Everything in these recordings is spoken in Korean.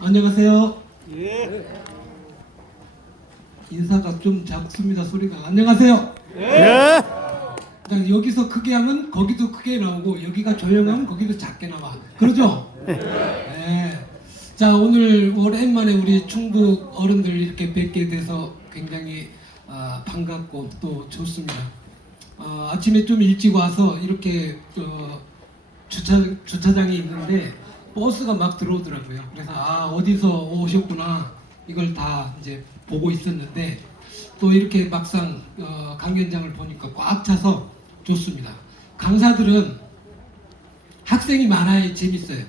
안녕하세요. 예. 인사가 좀 작습니다. 소리가. 안녕하세요. 예. 그냥 여기서 크게 하면 거기도 크게 나오고 여기가 조용하면 거기도 작게 나와. 그러죠? 네. 자, 오늘 오랜만에 우리 충북 어른들 이렇게 뵙게 돼서 굉장히 반갑고 또 좋습니다. 아침에 좀 일찍 와서 이렇게 주차장이 있는데 버스가 막 들어오더라고요. 그래서 어디서 오셨구나 이걸 다 이제 보고 있었는데 또 이렇게 막상 강연장을 보니까 꽉 차서 좋습니다. 강사들은 학생이 많아야 재밌어요.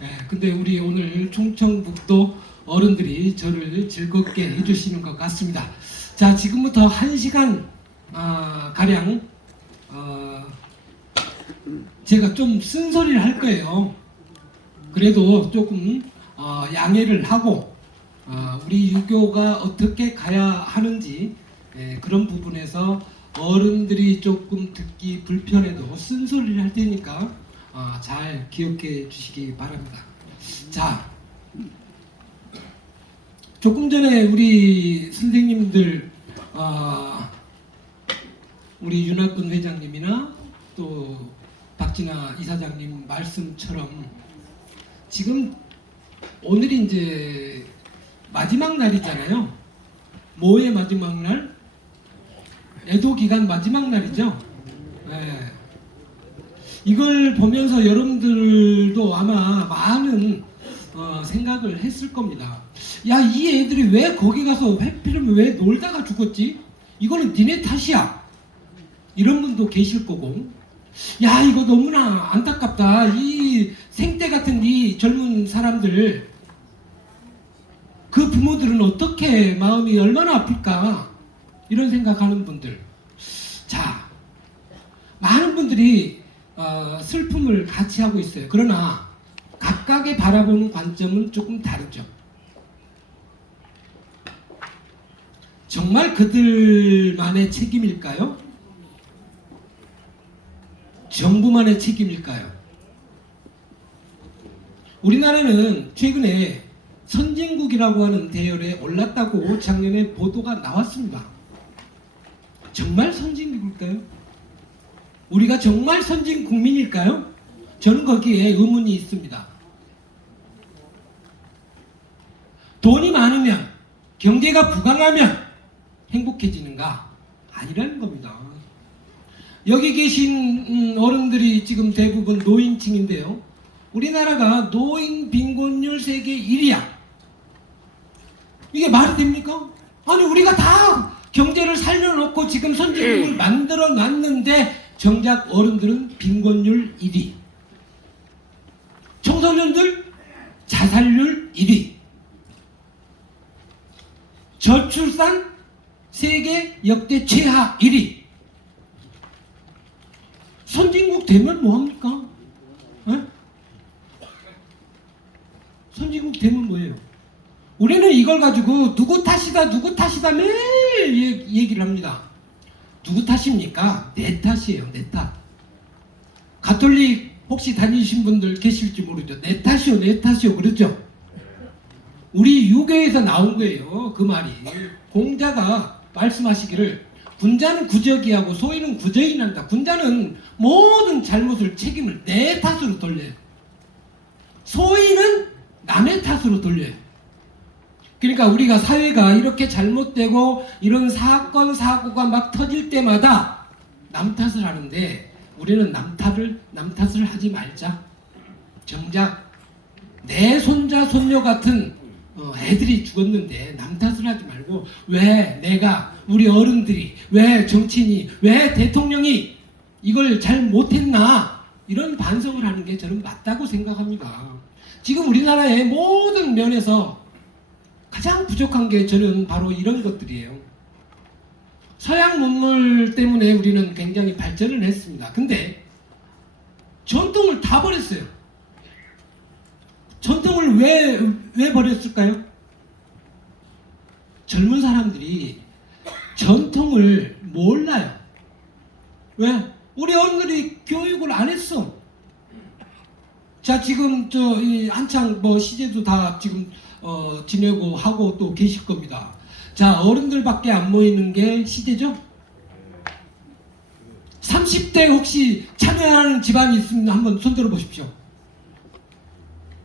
네, 근데 우리 오늘 충청북도 어른들이 저를 즐겁게 해주시는 것 같습니다. 자, 지금부터 1시간 가량 제가 좀 쓴소리를 할 거예요. 그래도 조금 양해를 하고 우리 유교가 어떻게 가야 하는지 그런 부분에서 어른들이 조금 듣기 불편해도 쓴소리를 할 테니까 잘 기억해 주시기 바랍니다. 자, 조금 전에 우리 선생님들 우리 윤학근 회장님이나 또 박진아 이사장님 말씀처럼 지금 오늘이 이제 마지막 날이잖아요. 뭐의 마지막 날? 애도 기간 마지막 날이죠. 네. 이걸 보면서 여러분들도 아마 많은 생각을 했을 겁니다. 야, 이 애들이 왜 거기 가서 하필이면 왜 놀다가 죽었지? 이거는 니네 탓이야. 이런 분도 계실 거고, 야, 이거 너무나 안타깝다. 이 생때 같은 이 젊은 사람들, 그 부모들은 어떻게 마음이 얼마나 아플까? 이런 생각하는 분들. 자, 많은 분들이 슬픔을 같이 하고 있어요. 그러나 각각의 바라보는 관점은 조금 다르죠. 정말 그들만의 책임일까요? 정부만의 책임일까요? 우리나라는 최근에 선진국이라고 하는 대열에 올랐다고 작년에 보도가 나왔습니다. 정말 선진국일까요? 우리가 정말 선진 국민일까요? 저는 거기에 의문이 있습니다. 돈이 많으면, 경제가 부강하면 행복해지는가? 아니라는 겁니다. 여기 계신 어른들이 지금 대부분 노인층인데요. 우리나라가 노인 빈곤율 세계 1위야. 이게 말이 됩니까? 아니, 우리가 다 경제를 살려놓고 지금 선진국을 만들어 놨는데 정작 어른들은 빈곤율 1위. 청소년들 자살률 1위. 저출산 세계 역대 최하 1위. 선진국 되면 뭐합니까? 에? 선진국 되면 뭐예요? 우리는 이걸 가지고 누구 탓이다 매일 얘기를 합니다. 누구 탓입니까? 내 탓이에요. 내 탓. 가톨릭 혹시 다니신 분들 계실지 모르죠. 내 탓이요 그렇죠? 우리 유교에서 나온 거예요. 그 말이. 공자가 말씀하시기를 군자는 구적이하고 소인은 구적이 난다. 군자는 모든 잘못을 책임을 내 탓으로 돌려요. 소인은 남의 탓으로 돌려요. 그러니까 우리가 사회가 이렇게 잘못되고 이런 사건 사고가 막 터질 때마다 남 탓을 하는데 우리는 남 탓을 하지 말자. 정작 내 손자 손녀 같은 애들이 죽었는데 남 탓을 하지 말고 왜 내가 우리 어른들이 왜 정치인이 왜 대통령이 이걸 잘 못했나 이런 반성을 하는 게 저는 맞다고 생각합니다. 지금 우리나라의 모든 면에서 가장 부족한 게 저는 바로 이런 것들이에요. 서양 문물 때문에 우리는 굉장히 발전을 했습니다. 근데 전통을 다 버렸어요. 전통을 왜 버렸을까요? 젊은 사람들이 전통을 몰라요. 왜? 우리 어른들이 교육을 안 했어. 자, 지금 한창 뭐 시제도 다 지금 지내고 하고 또 계실 겁니다. 자, 어른들밖에 안 모이는 게 시제죠? 30대 혹시 참여하는 집안이 있으면 한번 손들어 보십시오.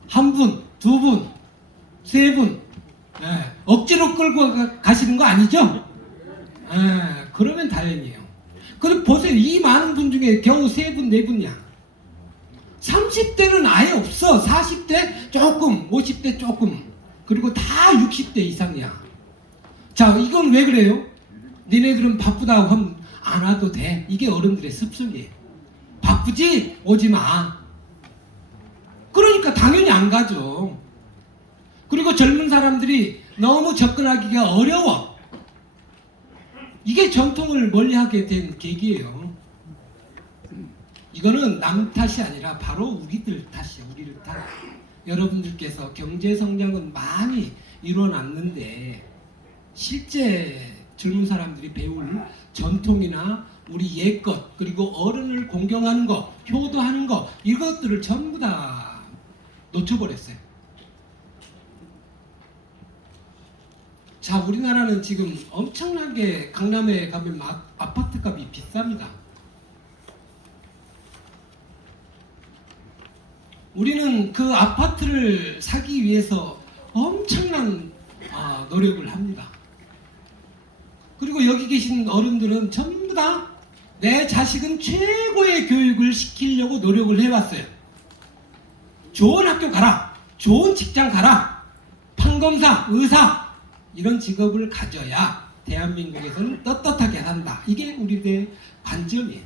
한 분, 두 분, 세 분. 네. 억지로 끌고 가시는 거 아니죠? 네. 그러면 다행이에요. 그리고 보세요. 이 많은 분 중에 겨우 세 분, 네 분이야. 30대는 아예 없어. 40대 조금, 50대 조금. 그리고 다 60대 이상이야. 자, 이건 왜 그래요? 니네들은 바쁘다고 하면 안 와도 돼. 이게 어른들의 습성이에요. 바쁘지? 오지 마. 그러니까 당연히 안 가죠. 그리고 젊은 사람들이 너무 접근하기가 어려워. 이게 전통을 멀리하게 된 계기예요. 이거는 남 탓이 아니라 바로 우리들 탓이에요. 우리들 탓. 여러분들께서 경제 성장은 많이 이뤄놨는데 실제 젊은 사람들이 배울 전통이나 우리 옛것, 그리고 어른을 공경하는 거, 효도하는 거, 이것들을 전부 다 놓쳐버렸어요. 자, 우리나라는 지금 엄청나게 강남에 가면 아파트 값이 비쌉니다. 우리는 그 아파트를 사기 위해서 엄청난 노력을 합니다. 그리고 여기 계신 어른들은 전부 다 내 자식은 최고의 교육을 시키려고 노력을 해왔어요. 좋은 학교 가라, 좋은 직장 가라, 판검사, 의사 이런 직업을 가져야 대한민국에서는 떳떳하게 산다. 이게 우리의 관점이에요.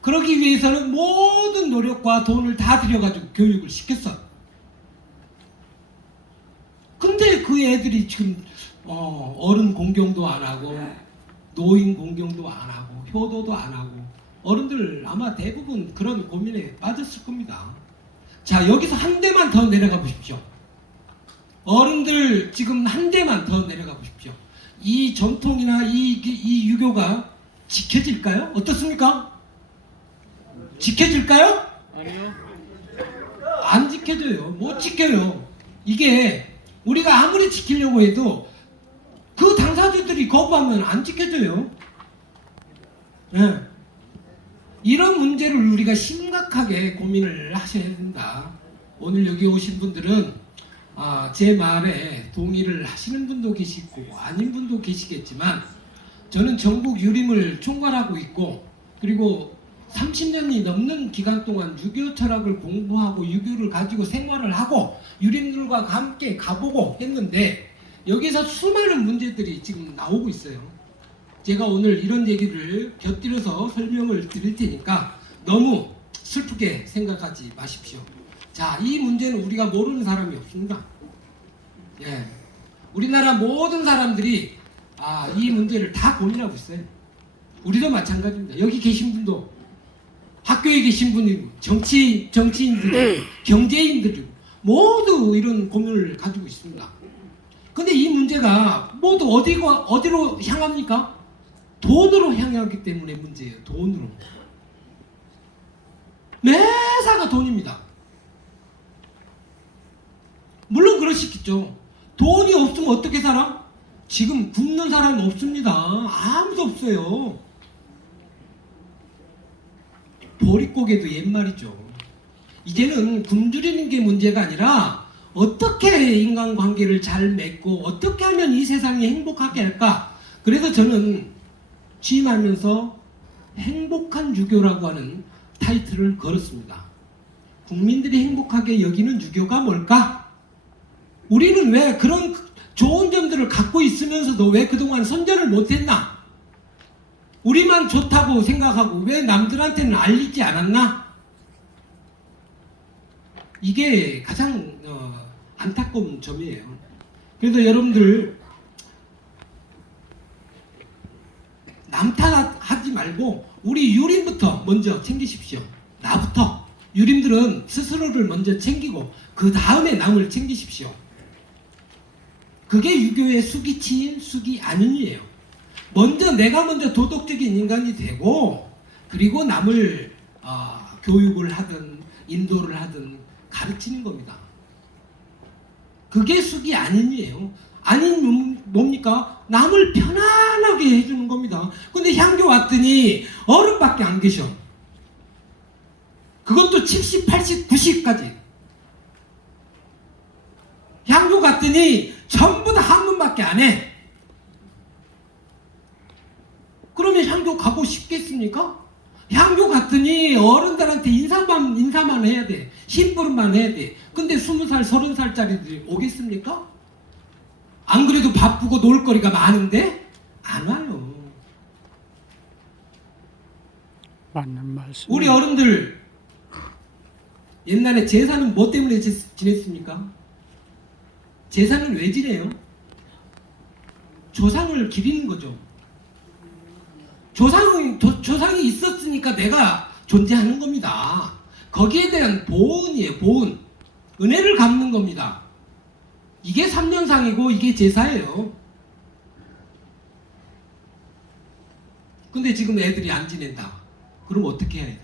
그러기 위해서는 모든 노력과 돈을 다 들여가지고 교육을 시켰어. 근데 그 애들이 지금 어른 공경도 안 하고 노인 공경도 안 하고 효도도 안 하고, 어른들 아마 대부분 그런 고민에 빠졌을 겁니다. 자, 여기서 한 대만 더 내려가 보십시오. 어른들 지금 한 대만 더 내려가 보십시오. 이 전통이나 이 유교가 지켜질까요? 어떻습니까? 지켜질까요? 아니요. 안 지켜져요. 못 지켜요. 이게 우리가 아무리 지키려고 해도 그 당사자들이 거부하면 안 지켜져요. 네. 이런 문제를 우리가 심각하게 고민을 하셔야 된다. 오늘 여기 오신 분들은 제 말에 동의를 하시는 분도 계시고 아닌 분도 계시겠지만, 저는 전국 유림을 총괄하고 있고, 그리고 30년이 넘는 기간 동안 유교 철학을 공부하고 유교를 가지고 생활을 하고 유림들과 함께 가보고 했는데, 여기서 수많은 문제들이 지금 나오고 있어요. 제가 오늘 이런 얘기를 곁들여서 설명을 드릴 테니까 너무 슬프게 생각하지 마십시오. 자, 이 문제는 우리가 모르는 사람이 없습니다. 예, 우리나라 모든 사람들이 이 문제를 다 고민하고 있어요. 우리도 마찬가지입니다. 여기 계신 분도, 학교에 계신 분이 정치인들이고 경제인들이고 모두 이런 고민을 가지고 있습니다. 근데 이 문제가 모두 어디로 향합니까? 돈으로 향하기 때문에 문제예요. 돈으로. 매사가 돈입니다. 물론 그러시겠죠. 돈이 없으면 어떻게 살아? 지금 굶는 사람이 없습니다. 아무도 없어요. 보릿고개도 옛말이죠. 이제는 굶주리는 게 문제가 아니라 어떻게 인간관계를 잘 맺고 어떻게 하면 이 세상이 행복하게 할까? 그래서 저는 취임하면서 행복한 유교라고 하는 타이틀을 걸었습니다. 국민들이 행복하게 여기는 유교가 뭘까? 우리는 왜 그런 좋은 점들을 갖고 있으면서도 왜 그동안 선전을 못했나? 우리만 좋다고 생각하고 왜 남들한테는 알리지 않았나? 이게 가장 안타까운 점이에요. 그래서 여러분들 남 탓하지 말고 우리 유림부터 먼저 챙기십시오. 나부터. 유림들은 스스로를 먼저 챙기고 그 다음에 남을 챙기십시오. 그게 유교의 수기치인 수기 아닌이에요. 내가 먼저 도덕적인 인간이 되고, 그리고 남을 교육을 하든 인도를 하든 가르치는 겁니다. 그게 숙이 아닌이에요. 아닌 뭡니까? 남을 편안하게 해주는 겁니다. 근데 향교 왔더니 어른밖에 안 계셔. 그것도 70, 80, 90까지. 향교 갔더니 전부 다 한문밖에 안 해. 그러면 향교 가고 싶겠습니까? 향교 갔더니 어른들한테 인사만 해야 돼. 심부름만 해야 돼. 근데 20살, 30살짜리들이 오겠습니까? 안 그래도 바쁘고 놀 거리가 많은데 안 와요. 맞는 말씀. 우리 어른들 옛날에 제사는 뭐 때문에 지냈습니까? 제사는 왜 지내요? 조상을 기리는 거죠. 조상이 있었으니까 내가 존재하는 겁니다. 거기에 대한 보은이에요. 보은. 은혜를 갚는 겁니다. 이게 3년상이고 이게 제사예요. 근데 지금 애들이 안 지낸다. 그럼 어떻게 해야 돼?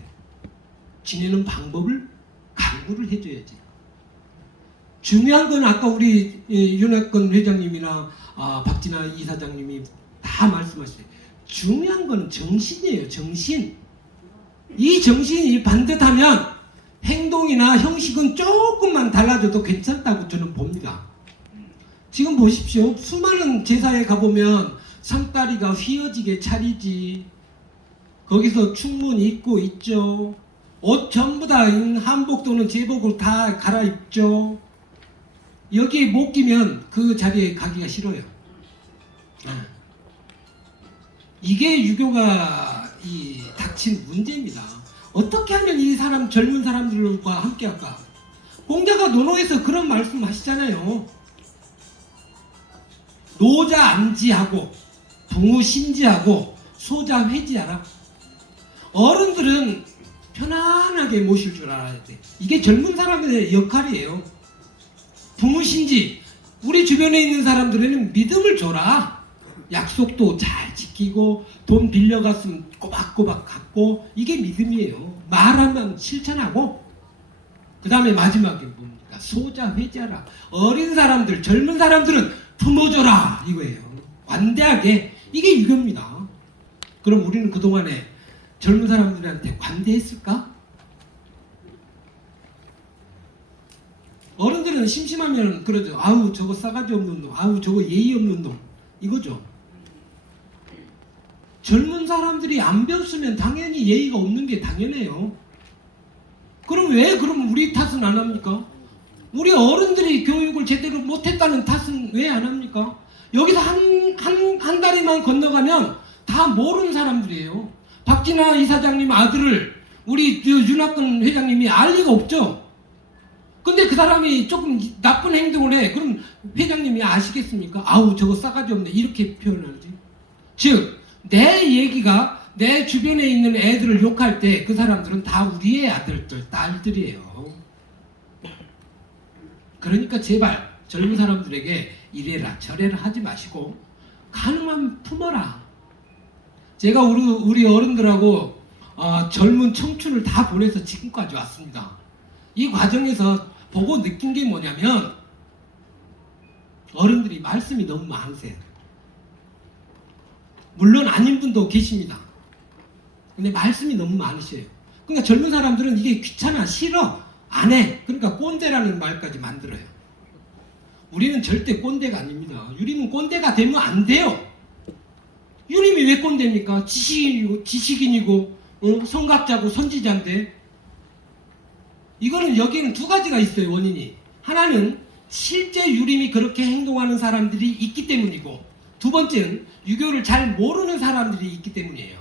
지내는 방법을 강구를 해줘야지. 중요한 건 아까 우리 윤학근 회장님이나 박진아 이사장님이 다 말씀하셨어요. 중요한 건 정신이에요. 정신. 이 정신이 반듯하면 행동이나 형식은 조금만 달라져도 괜찮다고 저는 봅니다. 지금 보십시오. 수많은 제사에 가보면 상다리가 휘어지게 차리지. 거기서 충문 입고 있죠. 옷 전부 다 한복 또는 제복으로 다 갈아입죠. 여기에 못 끼면 그 자리에 가기가 싫어요. 이게 유교가 닥친 문제입니다. 어떻게 하면 이 사람 젊은 사람들과 함께 할까? 공자가 논어에서 그런 말씀 하시잖아요. 노자 안지하고 부무 신지하고 소자 회지하라. 어른들은 편안하게 모실 줄 알아야 돼. 이게 젊은 사람의 역할이에요. 부무 신지, 우리 주변에 있는 사람들에는 믿음을 줘라. 약속도 잘 지키고 돈 빌려갔으면 꼬박꼬박 갚고, 이게 믿음이에요. 말하면 실천하고. 그 다음에 마지막에 뭡니까? 소자 회지하라. 어린 사람들, 젊은 사람들은 품어줘라 이거예요. 관대하게. 이게 유교입니다. 그럼 우리는 그동안에 젊은 사람들한테 관대했을까? 어른들은 심심하면 그러죠. 아우 저거 싸가지 없는 놈, 아우 저거 예의 없는 놈, 이거죠. 젊은 사람들이 안 배웠으면 당연히 예의가 없는 게 당연해요. 그럼 왜 그럼 우리 탓은 안 합니까? 우리 어른들이 교육을 제대로 못했다는 탓은 왜 안 합니까? 여기서 한 다리만 건너가면 다 모르는 사람들이에요. 박진아 이사장님 아들을 우리 윤학근 회장님이 알 리가 없죠. 근데 그 사람이 조금 나쁜 행동을 해. 그럼 회장님이 아시겠습니까? 아우 저거 싸가지 없네. 이렇게 표현하지. 즉 내 얘기가 내 주변에 있는 애들을 욕할 때 그 사람들은 다 우리의 아들들, 딸들이에요. 그러니까 제발 젊은 사람들에게 이래라 저래라 하지 마시고 가능하면 품어라. 제가 우리 어른들하고 젊은 청춘을 다 보내서 지금까지 왔습니다. 이 과정에서 보고 느낀 게 뭐냐면 어른들이 말씀이 너무 많으세요. 물론 아닌 분도 계십니다. 근데 말씀이 너무 많으셔요. 그러니까 젊은 사람들은 이게 귀찮아, 싫어, 안 해. 그러니까 꼰대라는 말까지 만들어요. 우리는 절대 꼰대가 아닙니다. 유림은 꼰대가 되면 안 돼요. 유림이 왜 꼰대입니까? 지식인이고 성갑자고 선지자인데. 이거는 여기는 두 가지가 있어요. 원인이. 하나는 실제 유림이 그렇게 행동하는 사람들이 있기 때문이고, 두 번째는 유교를 잘 모르는 사람들이 있기 때문이에요.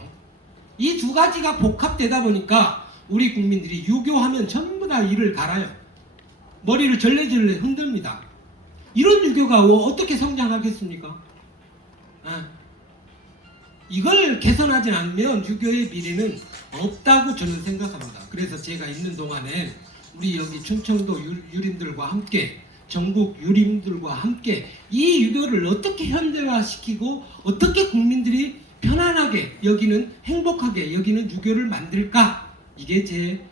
이 두 가지가 복합되다 보니까 우리 국민들이 유교하면 전부 다 이를 갈아요. 머리를 절레절레 흔듭니다. 이런 유교가 어떻게 성장하겠습니까? 이걸 개선하지 않으면 유교의 미래는 없다고 저는 생각합니다. 그래서 제가 있는 동안에 우리 여기 충청도 유림들과 함께, 전국 유림들과 함께 이 유교를 어떻게 현대화시키고 어떻게 국민들이 편안하게 여기는, 행복하게 여기는 유교를 만들까, 이게 제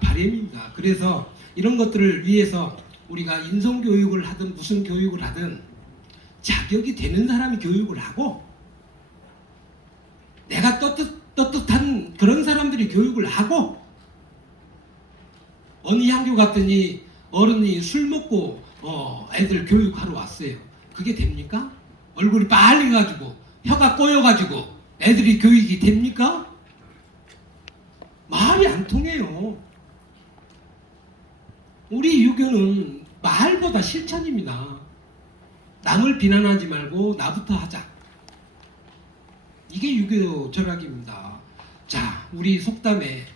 바람입니다. 그래서 이런 것들을 위해서 우리가 인성교육을 하든 무슨 교육을 하든 자격이 되는 사람이 교육을 하고 내가 떳떳한 그런 사람들이 교육을 하고 어느 향교 갔더니 어른이 술 먹고 애들 교육하러 왔어요. 그게 됩니까? 얼굴이 빨개가지고 혀가 꼬여가지고 애들이 교육이 됩니까? 말이 안 통해요. 우리 유교는 말보다 실천입니다. 남을 비난하지 말고 나부터 하자. 이게 유교 철학입니다. 자, 우리 속담에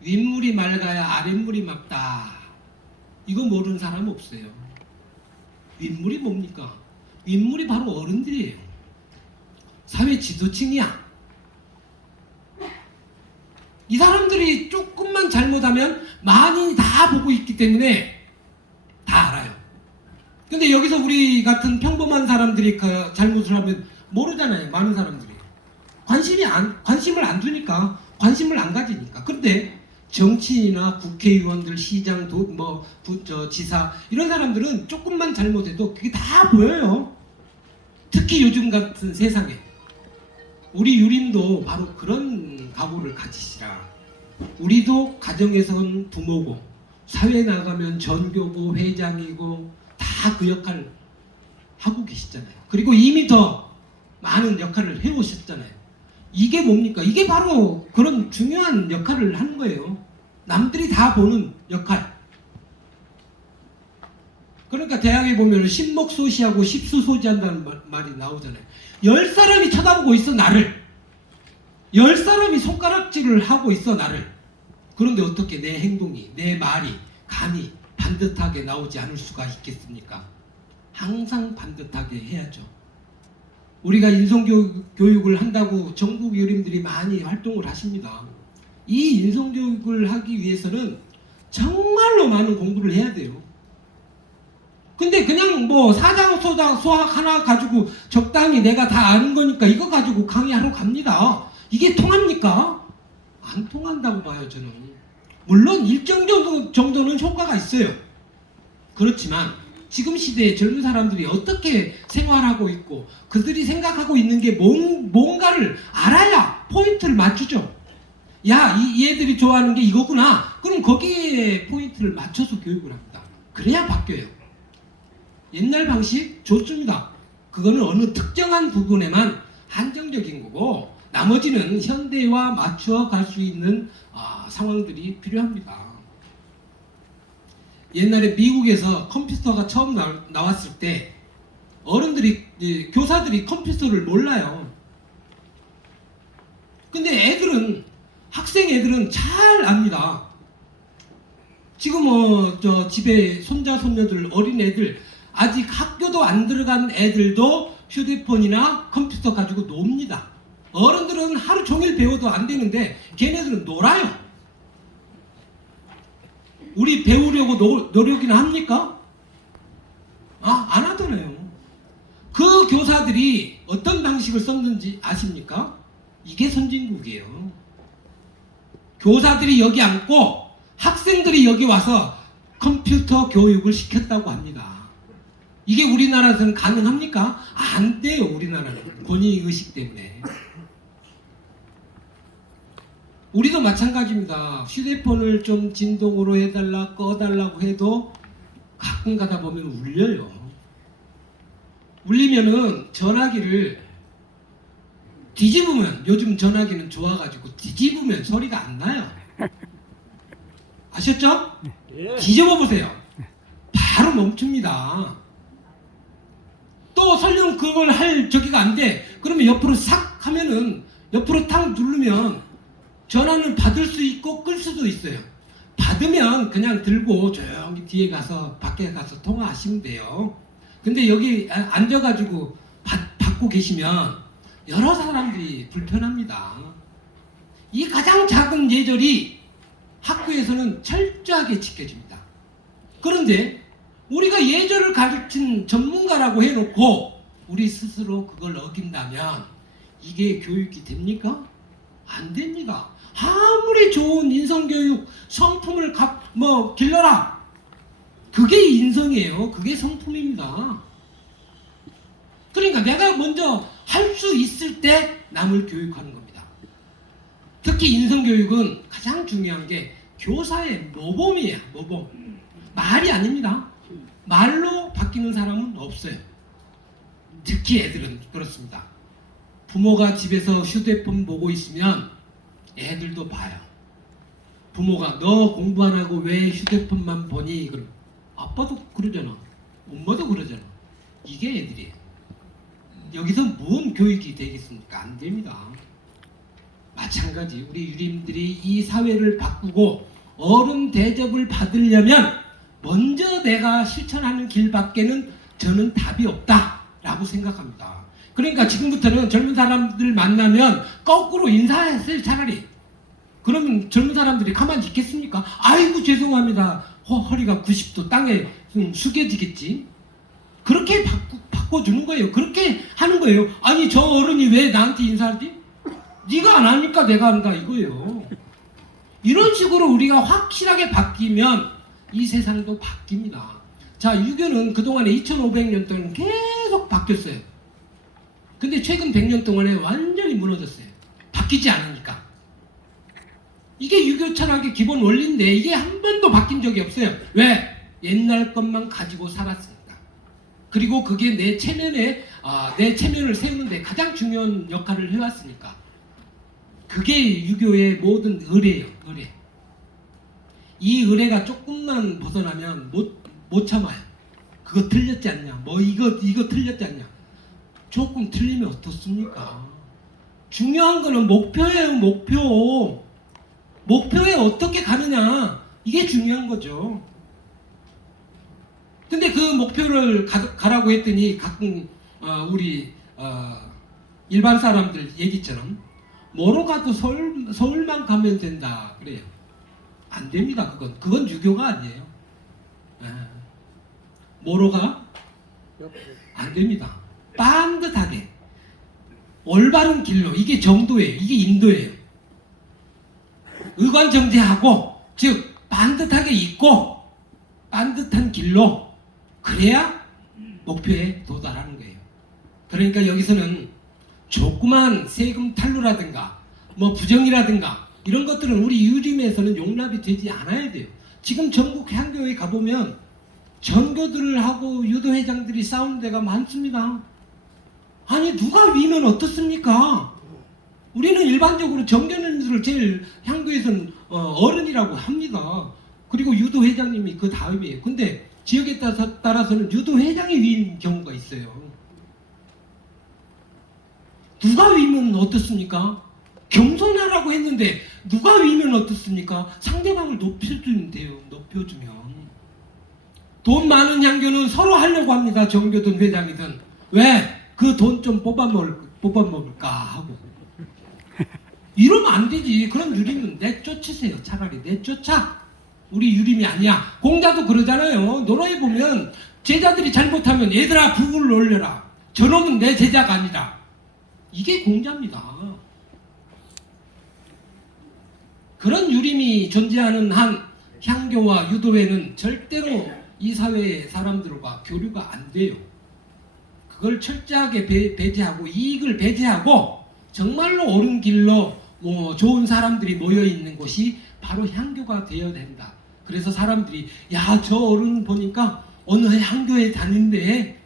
윗물이 맑아야 아랫물이 맑다. 이거 모르는 사람 없어요. 윗물이 뭡니까? 윗물이 바로 어른들이에요. 사회 지도층이야. 이 사람들이 조금만 잘못하면 많이 다 보고 있기 때문에 다 알아요. 근데 여기서 우리 같은 평범한 사람들이 그 잘못을 하면 모르잖아요. 많은 사람들이 관심을 안 두니까, 관심을 안 가지니까. 그런데 정치인이나 국회의원들, 시장, 지사 이런 사람들은 조금만 잘못해도 그게 다 보여요. 특히 요즘 같은 세상에 우리 유림도 바로 그런 각오를 가지시라. 우리도 가정에선 부모고 사회에 나가면 전교고 회장이고 다 그 역할을 하고 계시잖아요. 그리고 이미 더 많은 역할을 해오셨잖아요. 이게 뭡니까? 이게 바로 그런 중요한 역할을 하는 거예요. 남들이 다 보는 역할. 그러니까 대학에 보면 신목소시하고 십수소지한다는 말이 나오잖아요. 10사람이 쳐다보고 있어 나를. 10사람이 손가락질을 하고 있어 나를. 그런데 어떻게 내 행동이, 내 말이 감히 반듯하게 나오지 않을 수가 있겠습니까? 항상 반듯하게 해야죠. 우리가 인성교육을 한다고 전국 유림들이 많이 활동을 하십니다. 이 인성교육을 하기 위해서는 정말로 많은 공부를 해야 돼요. 근데 그냥 뭐 사자소학 하나 가지고 적당히 내가 다 아는 거니까 이거 가지고 강의하러 갑니다. 이게 통합니까? 안 통한다고 봐요, 저는. 물론 일정 정도는 효과가 있어요. 그렇지만 지금 시대에 젊은 사람들이 어떻게 생활하고 있고 그들이 생각하고 있는 게 뭔가를 알아야 포인트를 맞추죠. 야, 이 애들이 좋아하는 게 이거구나. 그럼 거기에 포인트를 맞춰서 교육을 합니다. 그래야 바뀌어요. 옛날 방식 좋습니다. 그거는 어느 특정한 부분에만 한정적인 거고 나머지는 현대와 맞춰 갈 수 있는 상황들이 필요합니다. 옛날에 미국에서 컴퓨터가 처음 나왔을 때 어른들이, 교사들이 컴퓨터를 몰라요. 근데 학생 애들은 잘 압니다. 지금 집에 손자 손녀들, 어린 애들, 아직 학교도 안 들어간 애들도 휴대폰이나 컴퓨터 가지고 놉니다. 어른들은 하루 종일 배워도 안 되는데 걔네들은 놀아요. 우리 배우려고 노력이나 합니까? 안 하잖아요. 그 교사들이 어떤 방식을 썼는지 아십니까? 이게 선진국이에요. 교사들이 여기 앉고 학생들이 여기 와서 컴퓨터 교육을 시켰다고 합니다. 이게 우리나라에서는 가능합니까? 안 돼요. 우리나라는 권위의식 때문에. 우리도 마찬가지입니다. 휴대폰을 좀 진동으로 해달라 꺼달라고 해도 가끔 가다 보면 울려요. 울리면은 전화기를 뒤집으면, 요즘 전화기는 좋아가지고 뒤집으면 소리가 안 나요. 아셨죠? 예. 뒤집어 보세요. 바로 멈춥니다. 또 설령 그걸 할 저기가 안 돼. 그러면 옆으로 싹 하면은, 옆으로 탁 누르면 전화는 받을 수 있고 끌 수도 있어요. 받으면 그냥 들고 조용히 뒤에 가서 밖에 가서 통화하시면 돼요. 근데 여기 앉아가지고 받고 계시면 여러 사람들이 불편합니다. 이 가장 작은 예절이 학교에서는 철저하게 지켜집니다. 그런데 우리가 예절을 가르친 전문가라고 해놓고 우리 스스로 그걸 어긴다면 이게 교육이 됩니까? 안 됩니다. 아무리 좋은 인성교육 성품을 길러라. 그게 인성이에요. 그게 성품입니다. 그러니까 내가 먼저 할 수 있을 때 남을 교육하는 겁니다. 특히 인성교육은 가장 중요한 게 교사의 모범이에요. 모범. 말이 아닙니다. 말로 바뀌는 사람은 없어요. 특히 애들은 그렇습니다. 부모가 집에서 휴대폰 보고 있으면 애들도 봐요. 부모가 너 공부 안 하고 왜 휴대폰만 보니? 그럼 아빠도 그러잖아. 엄마도 그러잖아. 이게 애들이에요. 여기서 무슨 교육이 되겠습니까? 안 됩니다. 마찬가지 우리 유림들이 이 사회를 바꾸고 어른 대접을 받으려면 먼저 내가 실천하는 길밖에는 저는 답이 없다라고 생각합니다. 그러니까 지금부터는 젊은 사람들 만나면 거꾸로 인사했어요. 차라리. 그러면 젊은 사람들이 가만히 있겠습니까? 아이고 죄송합니다. 허리가 90도 땅에 숙여지겠지. 그렇게 바꿔주는 거예요. 그렇게 하는 거예요. 아니 저 어른이 왜 나한테 인사하지? 네가 안 하니까 내가 한다 이거예요. 이런 식으로 우리가 확실하게 바뀌면 이 세상도 바뀝니다. 자, 유교는 그동안에 2500년 동안 계속 바뀌었어요. 근데 최근 100년 동안에 완전히 무너졌어요. 바뀌지 않으니까. 이게 유교 철학의 기본 원리인데 이게 한 번도 바뀐 적이 없어요. 왜? 옛날 것만 가지고 살았으니까. 그리고 그게 내 체면을 세우는데 가장 중요한 역할을 해왔으니까. 그게 유교의 모든 의례예요. 의례. 이 의례가 조금만 벗어나면 못 참아요. 그거 틀렸지 않냐? 이거 틀렸지 않냐? 조금 틀리면 어떻습니까? 중요한 거는 목표예요. 목표에 어떻게 가느냐, 이게 중요한 거죠. 근데 그 목표를 가라고 했더니 가끔 우리 일반 사람들 얘기처럼 뭐로 가도 서울만 가면 된다 그래요. 안 됩니다. 그건 유교가 아니에요. 뭐로 가? 안 됩니다. 반듯하게 올바른 길로, 이게 정도예요. 이게 인도예요. 의관정제하고, 즉 반듯하게 있고 반듯한 길로, 그래야 목표에 도달하는 거예요. 그러니까 여기서는 조그만 세금 탈루라든가 부정이라든가 이런 것들은 우리 유림에서는 용납이 되지 않아야 돼요. 지금 전국 향교에 가보면 전교들하고 유도회장들이 싸우는 데가 많습니다. 아니 누가 위면 어떻습니까? 우리는 일반적으로 정교님들을 제일 향교에서는 어른이라고 합니다. 그리고 유도회장님이 그 다음이에요. 근데 지역에 따라서는 유도회장이 위인 경우가 있어요. 누가 위면 어떻습니까? 겸손하라고 했는데 누가 위면 어떻습니까? 상대방을 높여주면 돼요. 높여주면. 돈 많은 향교는 서로 하려고 합니다. 정교든 회장이든. 왜? 그 돈 좀 뽑아먹을까 하고. 이러면 안 되지. 그런 유림은 내쫓으세요. 차라리 내쫓아. 우리 유림이 아니야. 공자도 그러잖아요. 노라에 보면 제자들이 잘못하면 얘들아 북을 올려라. 저놈은 내 제자가 아니다. 이게 공자입니다. 그런 유림이 존재하는 한 향교와 유도회는 절대로 이 사회의 사람들과 교류가 안 돼요. 그걸 철저하게 배제하고 이익을 배제하고 정말로 옳은 길로 좋은 사람들이 모여있는 곳이 바로 향교가 되어야 된다. 그래서 사람들이 야, 저 어른 보니까 어느 향교에 다니는데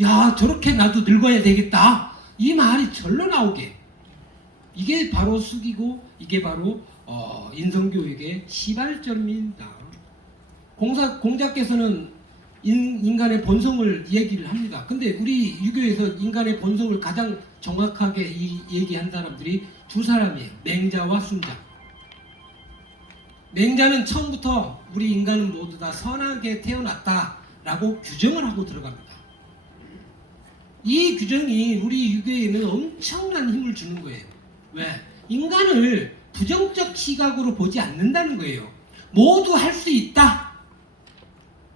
야, 저렇게 나도 늙어야 되겠다. 이 말이 절로 나오게. 이게 바로 숙이고 이게 바로 인성교육의 시발점입니다. 공자께서는 인간의 본성을 얘기를 합니다. 근데 우리 유교에서 인간의 본성을 가장 정확하게 얘기한 사람들이 두 사람이에요. 맹자와 순자. 맹자는 처음부터 우리 인간은 모두 다 선하게 태어났다라고 규정을 하고 들어갑니다. 이 규정이 우리 유교에는 엄청난 힘을 주는 거예요. 왜? 인간을 부정적 시각으로 보지 않는다는 거예요. 모두 할 수 있다.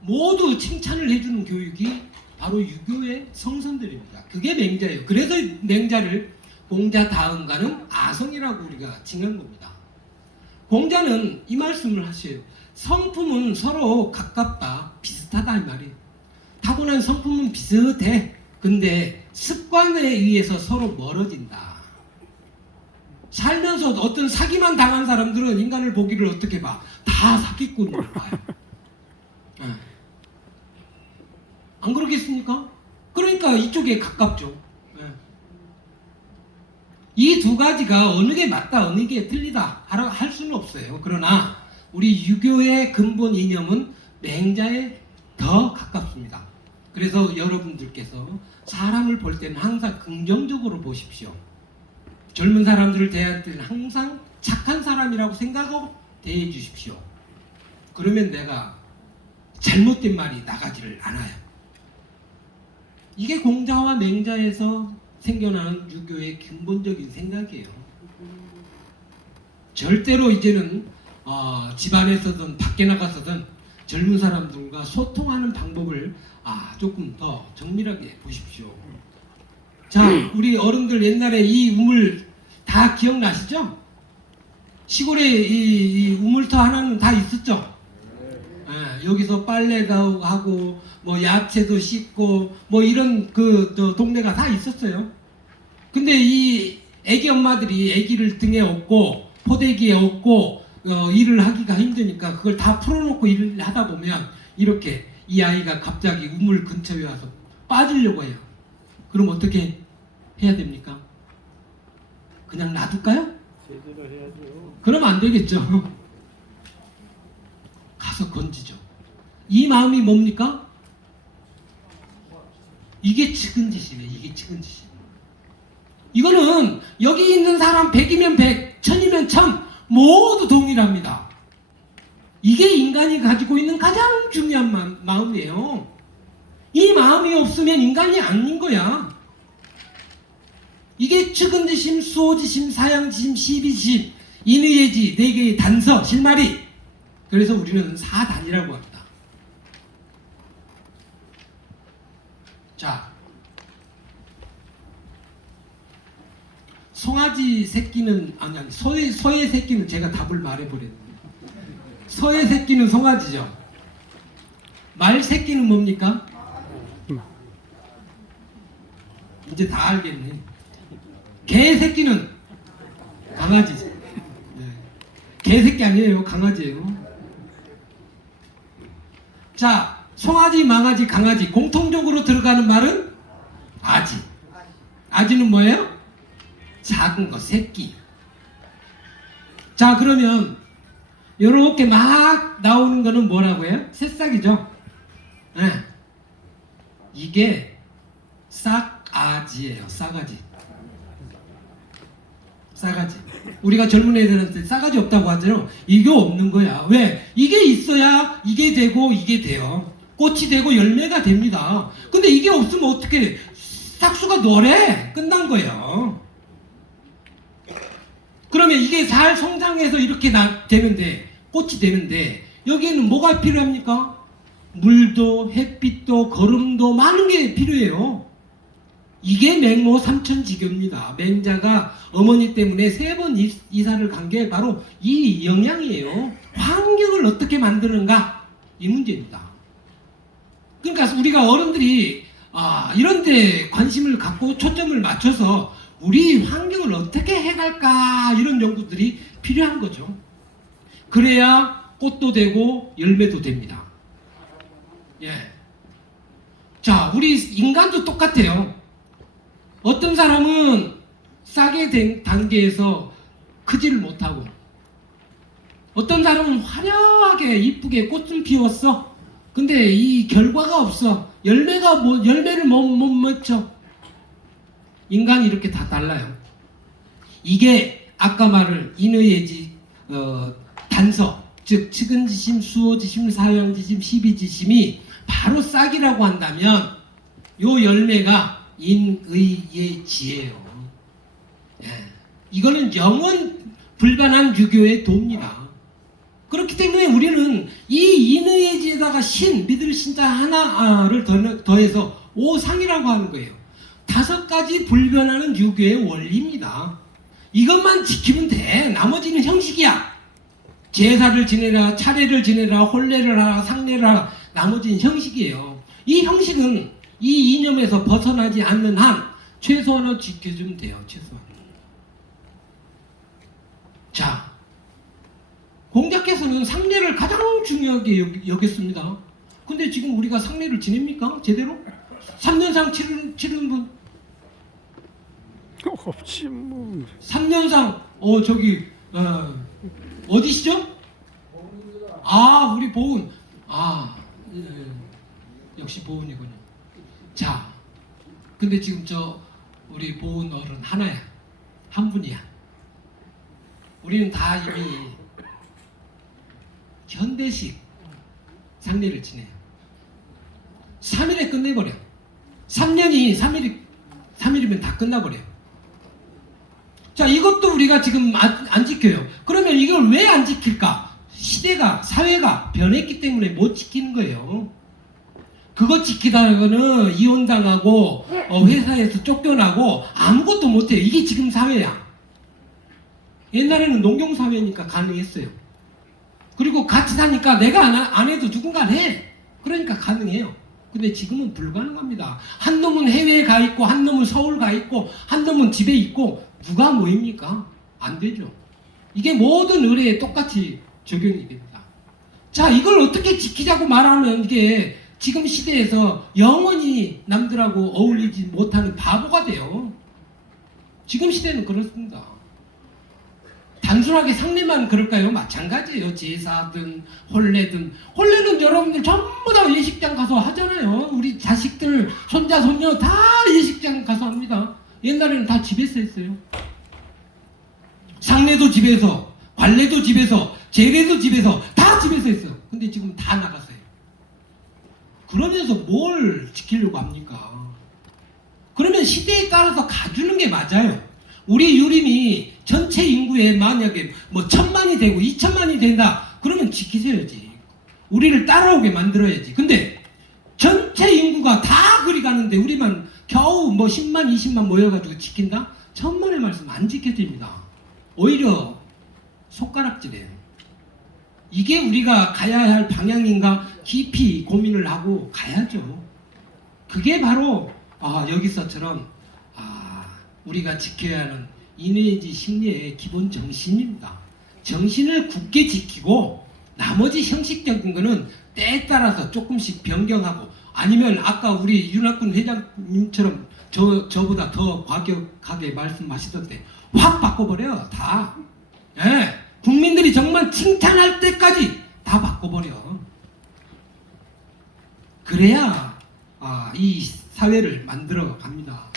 모두 칭찬을 해주는 교육이 바로 유교의 성선들입니다. 그게 맹자예요. 그래서 맹자를 공자 다음가는 아성이라고 우리가 칭한 겁니다. 공자는 이 말씀을 하셔요. 성품은 서로 가깝다, 비슷하다 이 말이에요. 타고난 성품은 비슷해. 근데 습관에 의해서 서로 멀어진다. 살면서 어떤 사기만 당한 사람들은 인간을 보기를 어떻게 봐? 다 사기꾼으로 봐요. 네. 안 그러겠습니까? 그러니까 이쪽에 가깝죠. 네. 이 두 가지가 어느 게 맞다, 어느 게 틀리다 할 수는 없어요. 그러나 우리 유교의 근본 이념은 맹자에 더 가깝습니다. 그래서 여러분들께서 사람을 볼 때는 항상 긍정적으로 보십시오. 젊은 사람들을 대할 때는 항상 착한 사람이라고 생각하고 대해 주십시오. 그러면 내가 잘못된 말이 나가지를 않아요. 이게 공자와 맹자에서 생겨나는 유교의 근본적인 생각이에요. 절대로 이제는 집안에서든 밖에 나가서든 젊은 사람들과 소통하는 방법을 조금 더 정밀하게 보십시오. 자, 우리 어른들 옛날에 이 우물 다 기억나시죠? 시골에 이 우물터 하나는 다 있었죠? 여기서 빨래도 하고 뭐 야채도 씻고 뭐 이런 저 동네가 다 있었어요. 근데 이 애기 엄마들이 애기를 등에 업고 포대기에 업고 일을 하기가 힘드니까 그걸 다 풀어놓고 일을 하다 보면 이렇게 이 아이가 갑자기 우물 근처에 와서 빠지려고 해요. 그럼 어떻게 해야 됩니까? 그냥 놔둘까요? 제대로 해야죠. 그러면 안 되겠죠. 가서 건지죠. 이 마음이 뭡니까? 이게 측은지심이에요. 이게 측은지심. 이거는 여기 있는 사람 100이면 100, 1000이면 1000 모두 동일합니다. 이게 인간이 가지고 있는 가장 중요한 마음이에요. 이 마음이 없으면 인간이 아닌 거야. 이게 측은지심, 수호지심, 사양지심, 시비지심, 인의예지, 네 개의 단서, 실마리. 그래서 우리는 사단이라고 합니다. 자, 송아지 새끼는 소의 새끼는 제가 답을 말해버렸는데 소의 새끼는 송아지죠. 말 새끼는 뭡니까? 이제 다 알겠네. 개 새끼는 강아지죠. 네. 개 새끼 아니에요, 강아지예요. 자, 송아지, 망아지, 강아지 공통적으로 들어가는 말은 아지. 아지는 뭐예요? 작은 거, 새끼. 자, 그러면 이렇게 막 나오는 거는 뭐라고 해요? 새싹이죠. 네. 이게 싹아지예요. 싹아지. 싸가지. 우리가 젊은 애들한테 싸가지 없다고 하잖아요. 이게 없는 거야. 왜? 이게 있어야 이게 되고 이게 돼요. 꽃이 되고 열매가 됩니다. 근데 이게 없으면 어떻게 싹수가 노래 끝난 거예요. 그러면 이게 잘 성장해서 이렇게 되는데 꽃이 되는데 여기에는 뭐가 필요합니까? 물도 햇빛도 거름도 많은 게 필요해요. 이게 맹모 삼천지교입니다. 맹자가 어머니 때문에 3번 이사를 간 게 바로 이 영향이에요. 환경을 어떻게 만드는가 이 문제입니다. 그러니까 우리가 어른들이 이런 데 관심을 갖고 초점을 맞춰서 우리 환경을 어떻게 해갈까 이런 연구들이 필요한 거죠. 그래야 꽃도 되고 열매도 됩니다. 예. 자, 우리 인간도 똑같아요. 어떤 사람은 싹의 된 단계에서 크지를 못하고 어떤 사람은 화려하게 이쁘게 꽃을 피웠어. 근데 이 결과가 없어. 열매를 못 맺혀. 인간이 이렇게 다 달라요. 이게 아까 말을 인의예지 단서, 즉 측은지심, 수호지심, 사양지심, 시비지심이 바로 싹이라고 한다면 요 열매가 인의예지예요. 예. 이거는 영원 불변한 유교의 도입니다. 그렇기 때문에 우리는 이 인의예지에다가 믿을 신자 하나를 더해서 오상이라고 하는 거예요. 5가지 불변하는 유교의 원리입니다. 이것만 지키면 돼. 나머지는 형식이야. 제사를 지내라, 차례를 지내라, 혼례를 하라, 상례를 하라. 나머지는 형식이에요. 이 형식은 이 이념에서 벗어나지 않는 한 최소한은 지켜주면 돼요. 최소한. 자, 공자께서는 상례를 가장 중요하게 여겼습니다. 근데 지금 우리가 상례를 지냅니까? 제대로? 3년상 치르는 분? 없지 뭐. 3년상 어디시죠? 아, 우리 보은. 아, 예, 역시 보은이군요. 자, 근데 지금 우리 보은 어른 하나야. 한 분이야. 우리는 다 이미 현대식 상례를 지내요. 3일에 끝내버려. 3년이 3일이면 다 끝나버려요. 자, 이것도 우리가 지금 안 지켜요. 그러면 이걸 왜 안 지킬까? 시대가, 사회가 변했기 때문에 못 지키는 거예요. 그거 지키다가는 이혼당하고 회사에서 쫓겨나고 아무것도 못해요. 이게 지금 사회야. 옛날에는 농경사회니까 가능했어요. 그리고 같이 사니까 내가 안 해도 누군가 해. 그러니까 가능해요. 근데 지금은 불가능합니다. 한 놈은 해외에 가 있고 한 놈은 서울 가 있고 한 놈은 집에 있고 누가 모입니까? 안 되죠. 이게 모든 의례에 똑같이 적용이 됩니다. 자, 이걸 어떻게 지키자고 말하면 이게 지금 시대에서 영원히 남들하고 어울리지 못하는 바보가 돼요. 지금 시대는 그렇습니다. 단순하게 상례만 그럴까요? 마찬가지예요. 제사든 혼례든. 혼례는 여러분들 전부 다 예식장 가서 하잖아요. 우리 자식들, 손자, 손녀 다 예식장 가서 합니다. 옛날에는 다 집에서 했어요. 상례도 집에서, 관례도 집에서, 제례도 집에서, 다 집에서 했어요. 근데 지금 다 나갔어요. 그러면서 뭘 지키려고 합니까? 그러면 시대에 따라서 가주는 게 맞아요. 우리 유림이 전체 인구에 만약에 뭐 1000만이 되고 2000만이 된다. 그러면 지키셔야지. 우리를 따라오게 만들어야지. 근데 전체 인구가 다 그리 가는데 우리만 겨우 뭐 10만, 20만 모여가지고 지킨다? 천만의 말씀 안 지켜집니다. 오히려 손가락질해요. 이게 우리가 가야 할 방향인가 깊이 고민을 하고 가야죠. 그게 바로 여기서처럼 우리가 지켜야 하는 인외지 심리의 기본 정신입니다. 정신을 굳게 지키고 나머지 형식적인 거는 때에 따라서 조금씩 변경하고 아니면 아까 우리 윤학군 회장님처럼 저보다 더 과격하게 말씀하시던데 확 바꿔버려. 다. 예, 국민들이 정말 칭찬할 때까지 다 바꿔버려. 그래야 이 사회를 만들어 갑니다.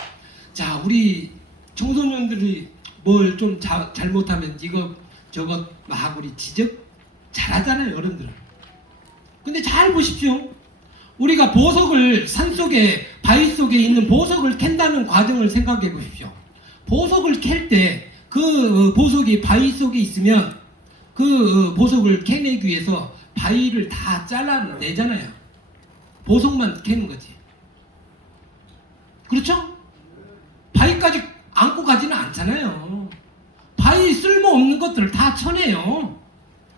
자, 우리 청소년들이 뭘 좀 잘못하면 이거 저거 하고 우리 지적 잘하잖아요, 어른들. 근데 잘 보십시오. 우리가 보석을 산속에 바위 속에 있는 보석을 캔다는 과정을 생각해 보십시오. 보석을 캘 때 그 보석이 바위 속에 있으면 그 보석을 캐내기 위해서 바위를 다 잘라내잖아요. 보석만 캐는 거지. 그렇죠? 바위까지 안고 가지는 않잖아요. 바위 쓸모없는 것들을 다 쳐내요.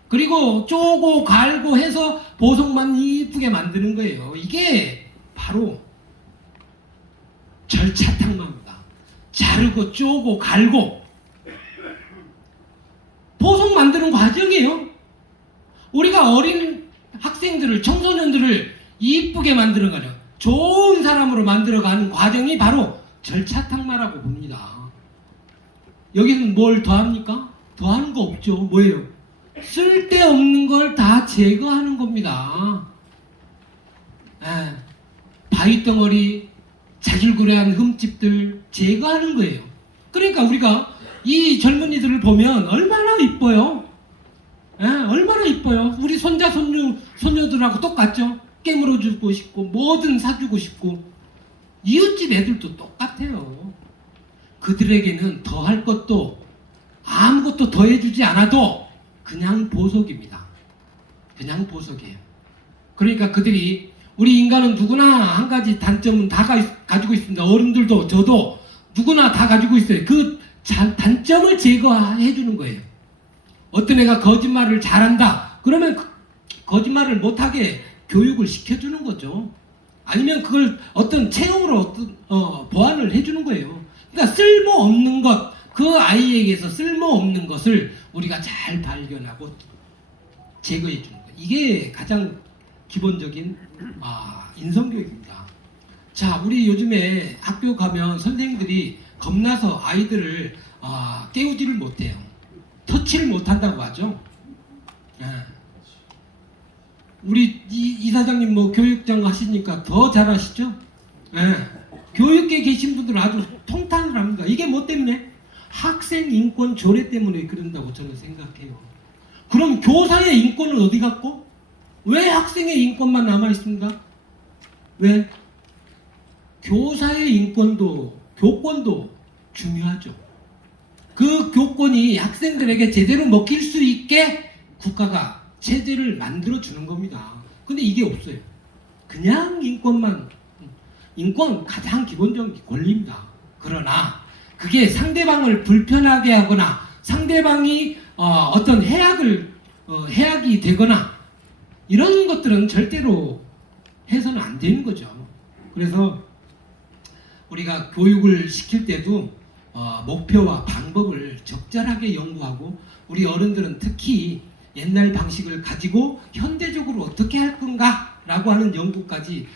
그리고 쪼고 갈고 해서 보석만 이쁘게 만드는 거예요. 이게 바로 절차탕마입니다. 자르고 쪼고 갈고 보석 만드는 과정이에요. 우리가 어린 학생들을, 청소년들을 이쁘게 만드는 거죠. 좋은 사람으로 만들어가는 과정이 바로 절차탕마라고 봅니다. 여기는 뭘 더합니까? 더하는 거 없죠. 뭐예요? 쓸데없는 걸 다 제거하는 겁니다. 바위덩어리, 자질구레한 흠집들 제거하는 거예요. 그러니까 우리가 이 젊은이들을 보면 얼마나 이뻐요. 얼마나 이뻐요. 우리 손자, 손녀들하고 똑같죠. 깨물어주고 싶고 뭐든 사주고 싶고. 이웃집 애들도 똑같아요. 그들에게는 더할 것도 아무것도 더해주지 않아도 그냥 보석입니다. 그냥 보석이에요. 그러니까 그들이 우리 인간은 누구나 한 가지 단점은 다 가지고 있습니다. 어른들도 저도 누구나 다 가지고 있어요. 그 단점을 제거해 주는 거예요. 어떤 애가 거짓말을 잘한다. 그러면 거짓말을 못하게 교육을 시켜주는 거죠. 아니면 그걸 어떤 체험으로 보완을 해주는 거예요. 그러니까 쓸모없는 것, 그 아이에게서 쓸모없는 것을 우리가 잘 발견하고 제거해 주는 거예요. 이게 가장 기본적인 인성교육입니다. 자, 우리 요즘에 학교 가면 선생님들이 겁나서 아이들을 깨우지를 못해요. 터치를 못한다고 하죠. 예. 우리 이사장님 뭐 교육장 하시니까 더 잘하시죠? 예. 교육계에 계신 분들은 아주 통탄을 합니다. 이게 뭐 때문에? 학생 인권 조례 때문에 그런다고 저는 생각해요. 그럼 교사의 인권은 어디 갔고? 왜 학생의 인권만 남아 있습니다? 왜? 교사의 인권도 교권도 중요하죠. 그 교권이 학생들에게 제대로 먹힐 수 있게 국가가 체제를 만들어 주는 겁니다. 근데 이게 없어요. 그냥 인권 가장 기본적인 권리입니다. 그러나 그게 상대방을 불편하게 하거나 상대방이 어떤 해악이 되거나 이런 것들은 절대로 해서는 안 되는 거죠. 그래서 우리가 교육을 시킬 때도 목표와 방법을 적절하게 연구하고 우리 어른들은 특히 옛날 방식을 가지고 현대적으로 어떻게 할 건가 라고 하는 연구까지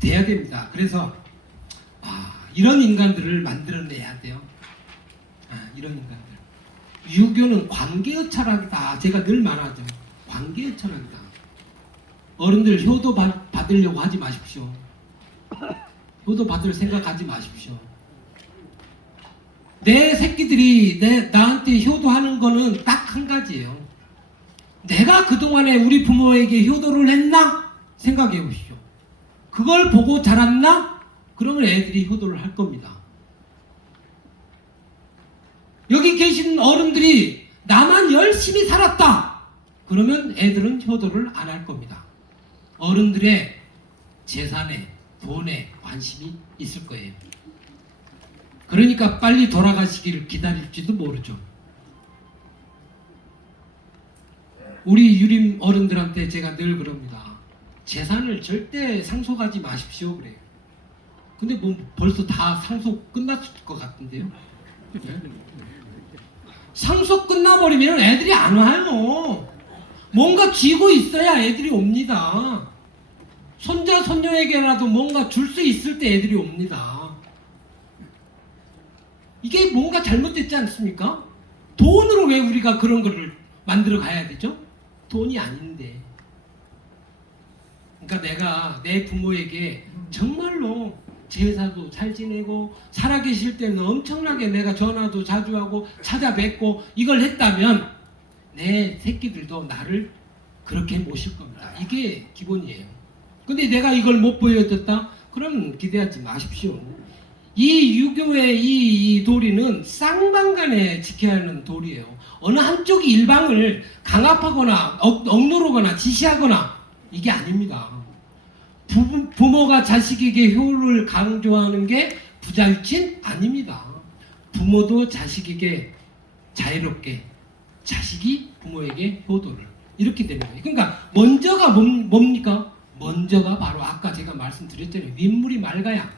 돼야 됩니다. 그래서 이런 인간들을 만들어내야 돼요. 이런 인간들. 유교는 관계의 철학이다. 제가 늘 말하죠. 관계의 철학이다. 어른들 효도 받으려고 하지 마십시오. 효도 받을 생각하지 마십시오. 내 새끼들이 나한테 효도하는 거는 딱 한 가지예요. 내가 그동안에 우리 부모에게 효도를 했나? 생각해 보십시오. 그걸 보고 자랐나? 그러면 애들이 효도를 할 겁니다. 여기 계신 어른들이 나만 열심히 살았다. 그러면 애들은 효도를 안 할 겁니다. 어른들의 재산에, 돈에 관심이 있을 거예요. 그러니까 빨리 돌아가시기를 기다릴지도 모르죠. 우리 유림 어른들한테 제가 늘 그럽니다. 재산을 절대 상속하지 마십시오 그래요. 근데 뭐 벌써 다 상속 끝났을 것 같은데요. 상속 끝나버리면 애들이 안 와요. 뭔가 쥐고 있어야 애들이 옵니다. 손자 손녀에게라도 뭔가 줄 수 있을 때 애들이 옵니다. 이게 뭔가 잘못됐지 않습니까? 돈으로 왜 우리가 그런 거를 만들어 가야 되죠? 돈이 아닌데. 그러니까 내가 내 부모에게 정말로 제사도 잘 지내고 살아계실 때는 엄청나게 내가 전화도 자주 하고 찾아뵙고 이걸 했다면 내 새끼들도 나를 그렇게 모실 겁니다. 이게 기본이에요. 근데 내가 이걸 못 보여줬다? 그럼 기대하지 마십시오. 이 유교의 이 도리는 쌍방간에 지켜야 하는 도리예요. 어느 한쪽이 일방을 강압하거나 억누르거나 지시하거나 이게 아닙니다. 부모가 자식에게 효를 강조하는 게 부자유친 아닙니다. 부모도 자식에게 자유롭게, 자식이 부모에게 효도를 이렇게 되는 거예요. 그러니까 먼저가 뭡니까? 먼저가 바로 아까 제가 말씀드렸잖아요. 윗물이 맑아야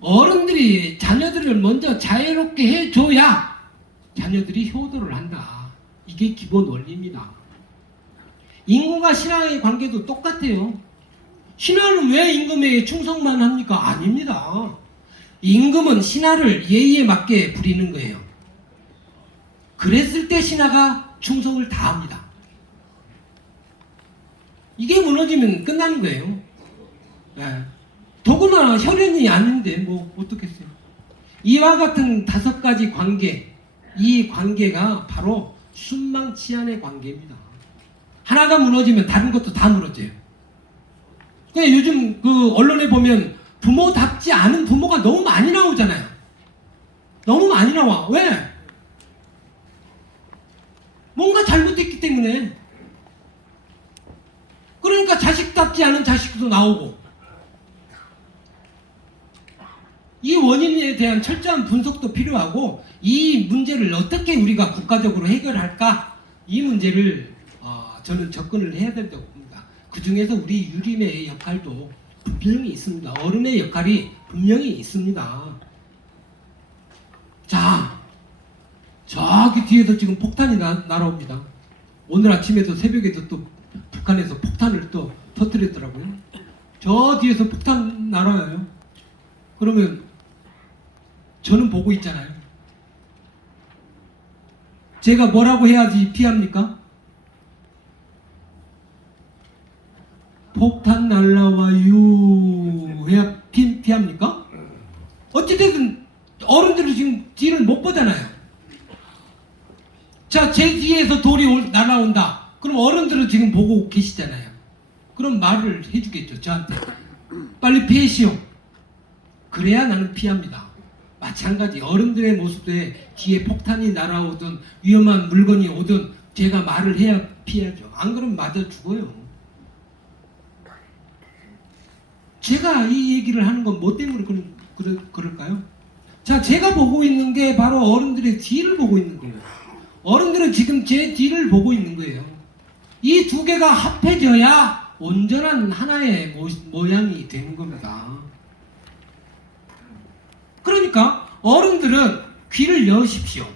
어른들이 자녀들을 먼저 자유롭게 해줘야 자녀들이 효도를 한다. 이게 기본 원리입니다. 임금과 신하의 관계도 똑같아요. 신하는 왜 임금에게 충성만 합니까? 아닙니다. 임금은 신하를 예의에 맞게 부리는 거예요. 그랬을 때 신하가 충성을 다합니다. 이게 무너지면 끝나는 거예요. 네. 더구나 혈연이 아닌데 뭐 어떻겠어요. 이와 같은 5가지 관계, 이 관계가 바로 순망치안의 관계입니다. 하나가 무너지면 다른 것도 다 무너져요. 그러니까 요즘 그 언론에 보면 부모답지 않은 부모가 너무 많이 나오잖아요. 너무 많이 나와. 왜? 뭔가 잘못했기 때문에. 그러니까 자식답지 않은 자식도 나오고, 이 원인에 대한 철저한 분석도 필요하고, 이 문제를 어떻게 우리가 국가적으로 해결할까, 이 문제를 저는 접근을 해야 된다고 봅니다. 그 중에서 우리 유림의 역할도 분명히 있습니다. 어른의 역할이 분명히 있습니다. 자, 저기 뒤에서 지금 폭탄이 날아옵니다. 오늘 아침에도 새벽에도 또 북한에서 폭탄을 또 터뜨렸더라고요. 저 뒤에서 폭탄 날아와요. 그러면 저는 보고 있잖아요. 제가 뭐라고 해야지 피합니까? 폭탄 날라와요 해야 피합니까? 어찌됐든 어른들은 지금 뒤를 못 보잖아요. 자, 제 뒤에서 돌이 날아온다. 그럼 어른들은 지금 보고 계시잖아요. 그럼 말을 해주겠죠, 저한테. 빨리 피하시오. 그래야 나는 피합니다. 마찬가지 어른들의 모습에 뒤에 폭탄이 날아오든 위험한 물건이 오든 제가 말을 해야 피하죠. 안 그러면 맞아 죽어요. 제가 이 얘기를 하는 건 뭐 때문에 그럴까요? 자, 제가 보고 있는 게 바로 어른들의 뒤를 보고 있는 거예요. 어른들은 지금 제 뒤를 보고 있는 거예요. 이 두 개가 합해져야 온전한 하나의 모양이 되는 겁니다. 그러니까 어른들은 귀를 여십시오.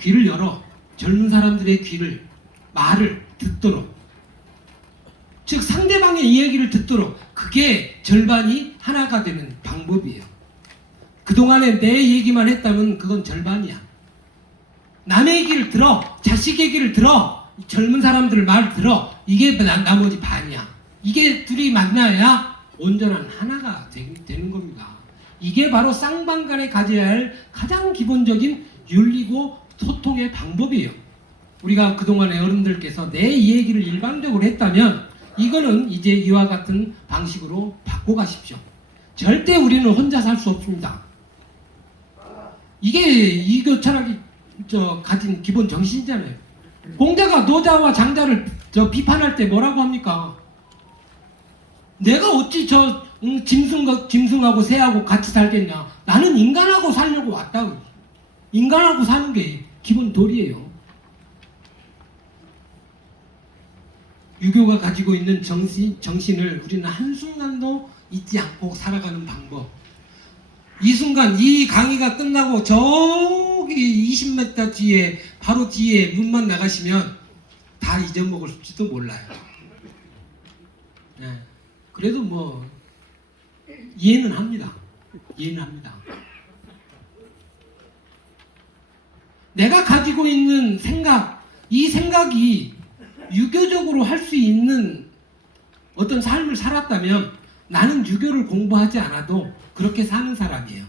귀를 열어 젊은 사람들의 귀를, 말을 듣도록, 즉 상대방의 이야기를 듣도록, 그게 절반이 하나가 되는 방법이에요. 그동안에 내 얘기만 했다면 그건 절반이야. 남의 얘기를 들어, 자식 얘기를 들어, 젊은 사람들 말 들어, 이게 나머지 반이야. 이게 둘이 만나야 온전한 하나가 되는 겁니다. 이게 바로 쌍방간에 가져야 할 가장 기본적인 윤리고 소통의 방법이에요. 우리가 그동안에 어른들께서 내 얘기를 일방적으로 했다면 이거는 이제 이와 같은 방식으로 바꿔가십시오. 절대 우리는 혼자 살 수 없습니다. 이게 이교 철학이 가진 기본 정신이잖아요. 공자가 노자와 장자를 비판할 때 뭐라고 합니까? 내가 어찌 짐승하고 새하고 같이 살겠냐? 나는 인간하고 살려고 왔다고. 인간하고 사는 게 기본 도리예요. 유교가 가지고 있는 정신을 우리는 한순간도 잊지 않고 살아가는 방법. 이 순간 이 강의가 끝나고 저기 20m 뒤에 바로 뒤에 문만 나가시면 다 잊어먹을지도 몰라요. 네. 그래도 뭐 이해는 합니다. 이해는 합니다. 내가 가지고 있는 생각, 이 생각이 유교적으로 할 수 있는 어떤 삶을 살았다면 나는 유교를 공부하지 않아도 그렇게 사는 사람이에요.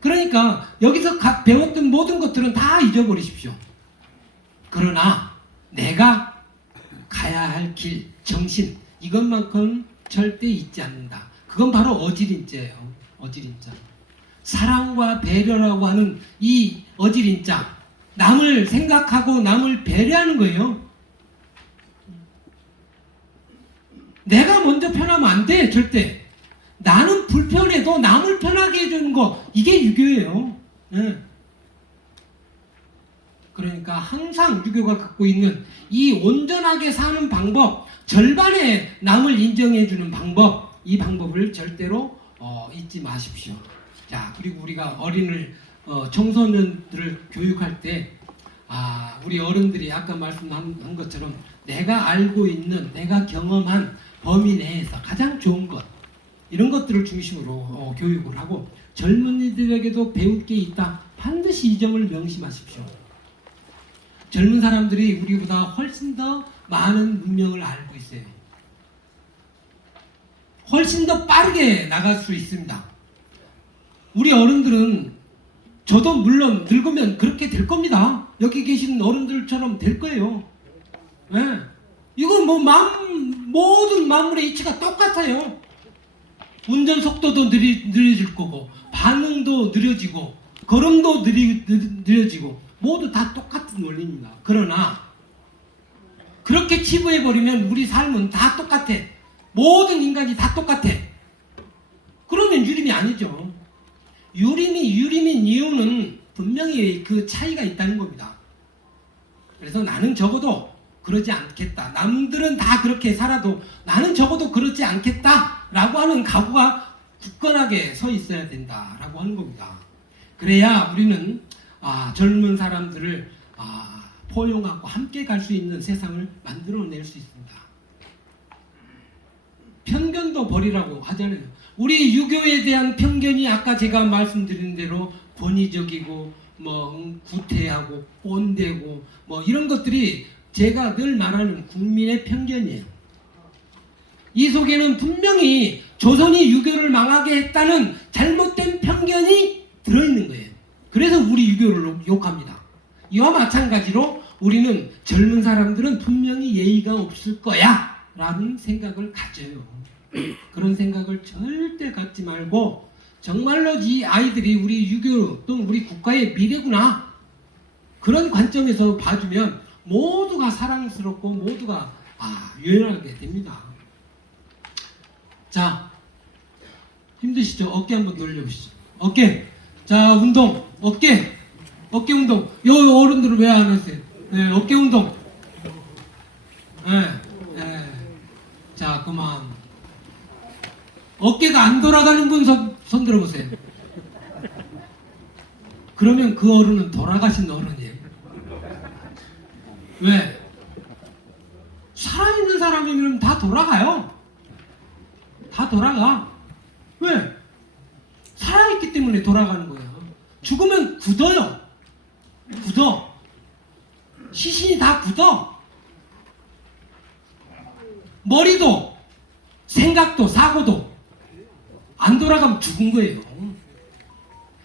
그러니까 여기서 배웠던 모든 것들은 다 잊어버리십시오. 그러나 내가 가야 할 길, 정신, 이것만큼 절대 잊지 않는다. 그건 바로 어지린자예요. 어지린자. 사랑과 배려라고 하는 이 어지린자, 남을 생각하고 남을 배려하는 거예요. 내가 먼저 편하면 안 돼, 절대. 나는 불편해도 남을 편하게 해주는 거, 이게 유교예요. 네. 그러니까 항상 유교가 갖고 있는 이 온전하게 사는 방법, 절반의 남을 인정해주는 방법, 이 방법을 절대로 잊지 마십시오. 자, 그리고 우리가 청소년들을 교육할 때, 우리 어른들이 아까 말씀한 것처럼 내가 알고 있는, 내가 경험한 범위 내에서 가장 좋은 것, 이런 것들을 중심으로 교육을 하고, 젊은이들에게도 배울 게 있다. 반드시 이 점을 명심하십시오. 젊은 사람들이 우리보다 훨씬 더 많은 문명을 알고 있어요. 훨씬 더 빠르게 나갈 수 있습니다. 우리 어른들은, 저도 물론 늙으면 그렇게 될 겁니다. 여기 계신 어른들처럼 될 거예요. 네. 이건 뭐 모든 만물의 이치가 똑같아요. 운전 속도도 느려질 거고, 반응도 느려지고, 걸음도 느려지고, 모두 다 똑같은 원리입니다. 그러나 그렇게 치부해버리면 우리 삶은 다 똑같아. 모든 인간이 다 똑같아. 그러면 유림이 아니죠. 유림인 이유는 분명히 그 차이가 있다는 겁니다. 그래서 나는 적어도 그러지 않겠다. 남들은 다 그렇게 살아도 나는 적어도 그러지 않겠다 라고 하는 각오가 굳건하게 서 있어야 된다라고 하는 겁니다. 그래야 우리는 젊은 사람들을 포용하고 함께 갈 수 있는 세상을 만들어낼 수 있습니다. 편견도 버리라고 하잖아요. 우리 유교에 대한 편견이 아까 제가 말씀드린 대로 권위적이고 구태하고 꼰대고 이런 것들이 제가 늘 말하는 국민의 편견이에요. 이 속에는 분명히 조선이 유교를 망하게 했다는 잘못된 편견이 들어있는 거예요. 그래서 우리 유교를 욕합니다. 이와 마찬가지로 우리는 젊은 사람들은 분명히 예의가 없을 거야 라는 생각을 가져요. 그런 생각을 절대 갖지 말고 정말로 이 아이들이 우리 유교 또는 우리 국가의 미래구나 그런 관점에서 봐주면 모두가 사랑스럽고 모두가 유연하게 됩니다. 자, 힘드시죠? 어깨 한번 돌려보시죠. 어깨. 자, 운동. 어깨 운동. 요 어른들은 왜 안 하세요? 네, 어깨 운동. 네. 자, 그만. 어깨가 안 돌아가는 분 손 들어보세요. 그러면 그 어른은 돌아가신 어른이에요. 왜? 살아있는 사람이면 다 돌아가요. 다 돌아가. 왜? 살아있기 때문에 돌아가는 거예요. 죽으면 굳어요. 굳어. 시신이 다 굳어. 머리도 생각도 사고도 안 돌아가면 죽은 거예요.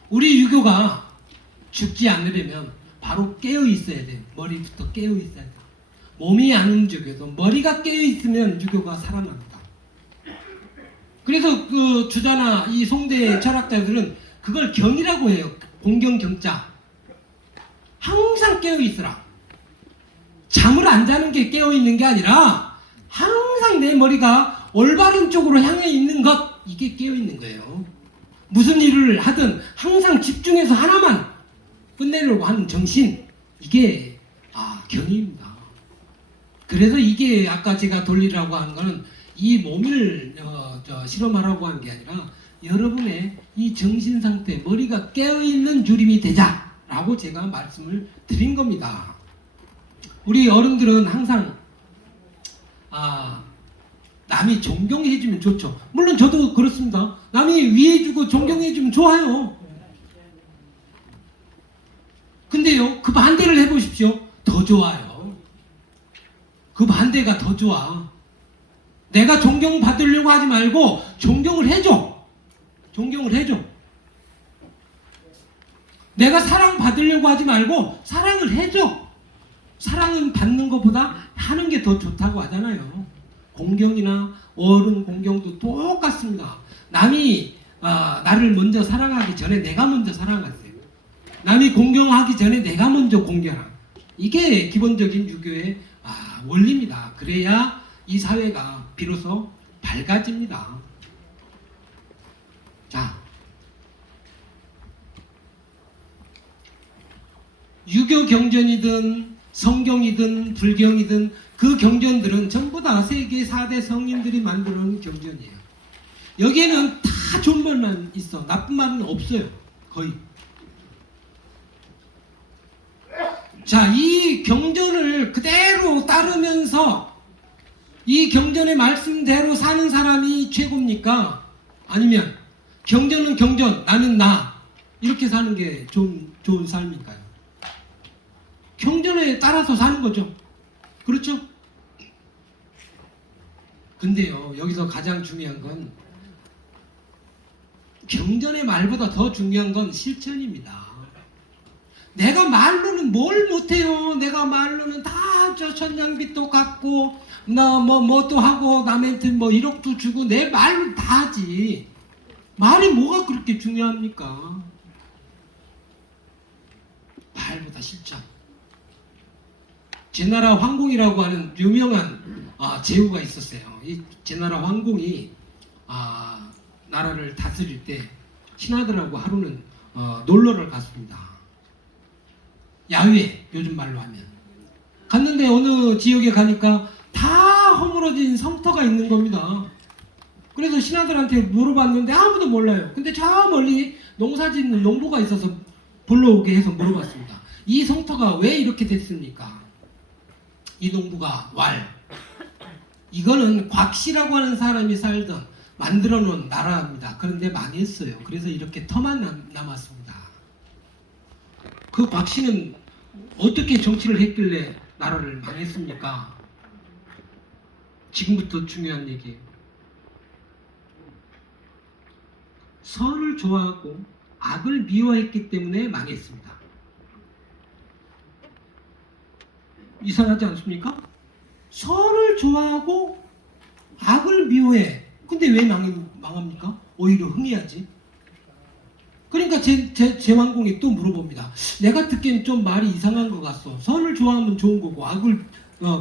우리 유교가 죽지 않으려면 바로 깨어 있어야 돼요. 머리부터 깨어 있어야 돼요. 몸이 안 움직여도 머리가 깨어 있으면 유교가 살아납니다. 그래서 그 주자나 이 송대 철학자들은 그걸 경이라고 해요. 공경 경자. 항상 깨어 있으라. 잠을 안 자는 게 깨어 있는 게 아니라 항상 내 머리가 올바른 쪽으로 향해 있는 것, 이게 깨어 있는 거예요. 무슨 일을 하든 항상 집중해서 하나만 끝내려고 하는 정신, 이게 경의입니다. 그래서 이게 아까 제가 돌리라고 하는 거는 이 몸을 실험하라고 하는 게 아니라 여러분의 이 정신 상태, 머리가 깨어있는 유림이 되자라고 제가 말씀을 드린 겁니다. 우리 어른들은 항상 남이 존경해주면 좋죠. 물론 저도 그렇습니다. 남이 위해주고 존경해주면 좋아요. 근데요, 그 반대를 해보십시오. 더 좋아요. 그 반대가 더 좋아. 내가 존경받으려고 하지 말고 존경을 해줘. 존경을 해줘. 내가 사랑받으려고 하지 말고 사랑을 해줘. 사랑은 받는 것보다 하는 게 더 좋다고 하잖아요. 공경이나 어른 공경도 똑같습니다. 남이 나를 먼저 사랑하기 전에 내가 먼저 사랑하세요. 남이 공경하기 전에 내가 먼저 공경하라. 이게 기본적인 유교의 원리입니다. 그래야 이 사회가 비로소 밝아집니다. 자, 유교 경전이든 성경이든 불경이든 그 경전들은 전부 다 세계 4대 성인들이 만들어 놓은 경전이에요. 여기에는 다 좋은 말만 있어. 나쁜 말은 없어요. 거의. 자, 이 경전을 그대로 따르면서 이 경전의 말씀대로 사는 사람이 최고입니까? 아니면 경전은 경전, 나는 나, 이렇게 사는 게 좋은 삶일까요? 경전에 따라서 사는 거죠. 그렇죠? 근데요, 여기서 가장 중요한 건 경전의 말보다 더 중요한 건 실천입니다. 내가 말로는 뭘 못해요. 내가 말로는 다 저 천냥빚도 갚고 나 뭐 하고 남한테 1억도 주고 내 말로 다 하지. 말이 뭐가 그렇게 중요합니까? 말보다 실천. 제나라 황공이라고 하는 유명한 제후가 있었어요. 이 제나라 황공이 나라를 다스릴 때 신하들하고 하루는 놀러를 갔습니다. 야외, 요즘 말로 하면. 갔는데 어느 지역에 가니까 다 허물어진 성터가 있는 겁니다. 그래서 신하들한테 물어봤는데 아무도 몰라요. 근데 저 멀리 농사짓는 농부가 있어서 불러오게 해서 물어봤습니다. 이 성터가 왜 이렇게 됐습니까? 이 농부가 이거는 곽씨라고 하는 사람이 살던 만들어 놓은 나라입니다. 그런데 망했어요. 그래서 이렇게 터만 남았습니다. 그 곽씨는 어떻게 정치를 했길래 나라를 망했습니까? 지금부터 중요한 얘기예요. 선을 좋아하고 악을 미워했기 때문에 망했습니다. 이상하지 않습니까? 선을 좋아하고 악을 미워해. 근데 왜 망합니까? 오히려 흥해야지. 그러니까 제 왕공이 또 물어봅니다. 내가 듣기엔 좀 말이 이상한 것 같소. 선을 좋아하면 좋은 거고 악을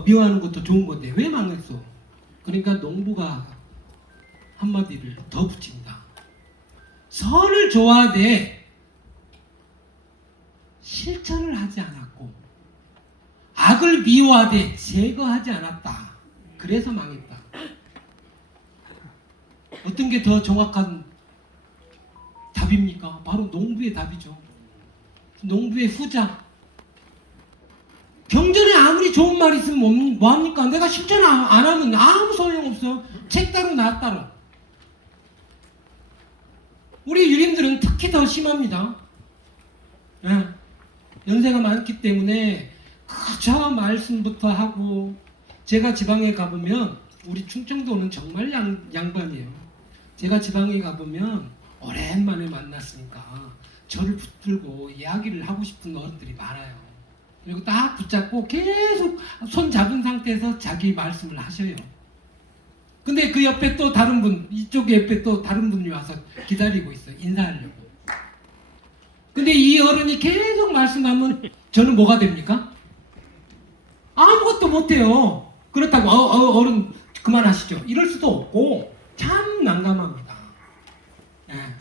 미워하는 것도 좋은 건데 왜 망했어? 그러니까 농부가 한마디를 더 붙입니다. 선을 좋아하되 실천을 하지 않았고 악을 미워하되 제거하지 않았다. 그래서 망했다. 어떤 게 더 정확한 답입니까? 바로 농부의 답이죠. 농부의 후자. 경전에 아무리 좋은 말이 있으면 뭐합니까? 내가 실천 안 하면 아무 소용없어. 책 따로 나 따로. 우리 유림들은 특히 더 심합니다. 예. 연세가 많기 때문에 그저 말씀부터 하고, 제가 지방에 가보면 우리 충청도는 정말 양반이에요. 제가 지방에 가보면 오랜만에 만났으니까 저를 붙들고 이야기를 하고 싶은 어른들이 많아요. 그리고 딱 붙잡고 계속 손 잡은 상태에서 자기 말씀을 하셔요. 근데 그 옆에 또 다른 분, 이쪽 옆에 또 다른 분이 와서 기다리고 있어요. 인사하려고. 근데 이 어른이 계속 말씀하면 저는 뭐가 됩니까? 아무것도 못해요. 그렇다고 어른 그만하시죠. 이럴 수도 없고 참 난감합니다. 예.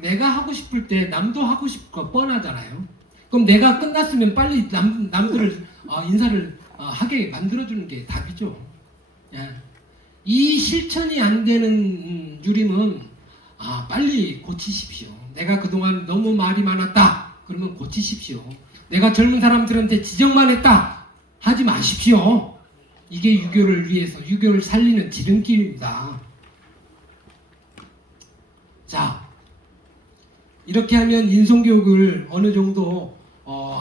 내가 하고 싶을 때 남도 하고 싶을 거 뻔하잖아요. 그럼 내가 끝났으면 빨리 남들을 인사를 하게 만들어주는 게 답이죠. 예. 이 실천이 안 되는 유림은 빨리 고치십시오. 내가 그동안 너무 말이 많았다. 그러면 고치십시오. 내가 젊은 사람들한테 지적만 했다. 하지 마십시오. 이게 유교를 위해서, 유교를 살리는 지름길입니다. 자, 이렇게 하면 인성교육을 어느 정도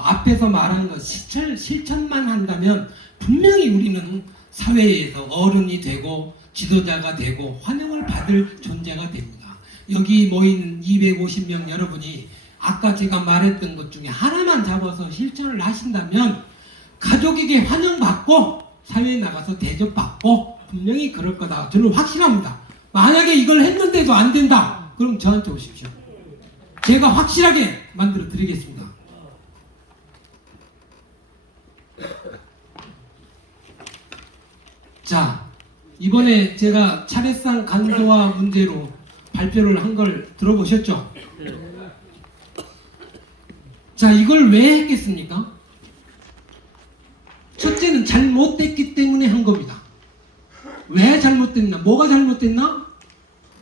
앞에서 말한 것 실천만 한다면 분명히 우리는 사회에서 어른이 되고 지도자가 되고 환영을 받을 존재가 됩니다. 여기 모인 250명 여러분이 아까 제가 말했던 것 중에 하나만 잡아서 실천을 하신다면 가족에게 환영받고 사회에 나가서 대접받고 분명히 그럴 거다. 저는 확신합니다. 만약에 이걸 했는데도 안 된다. 그럼 저한테 오십시오. 제가 확실하게 만들어 드리겠습니다. 자, 이번에 제가 차례상 간소화 문제로 발표를 한 걸 들어보셨죠? 자, 이걸 왜 했겠습니까? 첫째는 잘못됐기 때문에 한 겁니다. 왜 잘못됐나? 뭐가 잘못됐나?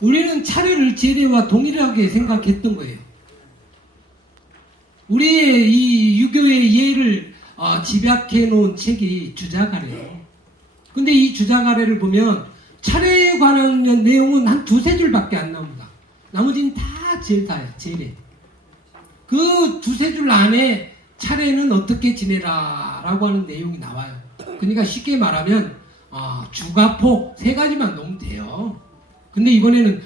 우리는 차례를 제례와 동일하게 생각했던 거예요. 우리의 이 유교의 예를 집약해 놓은 책이 주자가래예요. 근데 이 주자가래를 보면 차례에 관한 내용은 한 두세 줄밖에 안 나옵니다. 나머지는 다 제사예요. 제례. 그 두세 줄 안에 차례는 어떻게 지내라 라고 하는 내용이 나와요. 그러니까 쉽게 말하면 주가포 세 가지만 넣으면 돼요. 근데 이번에는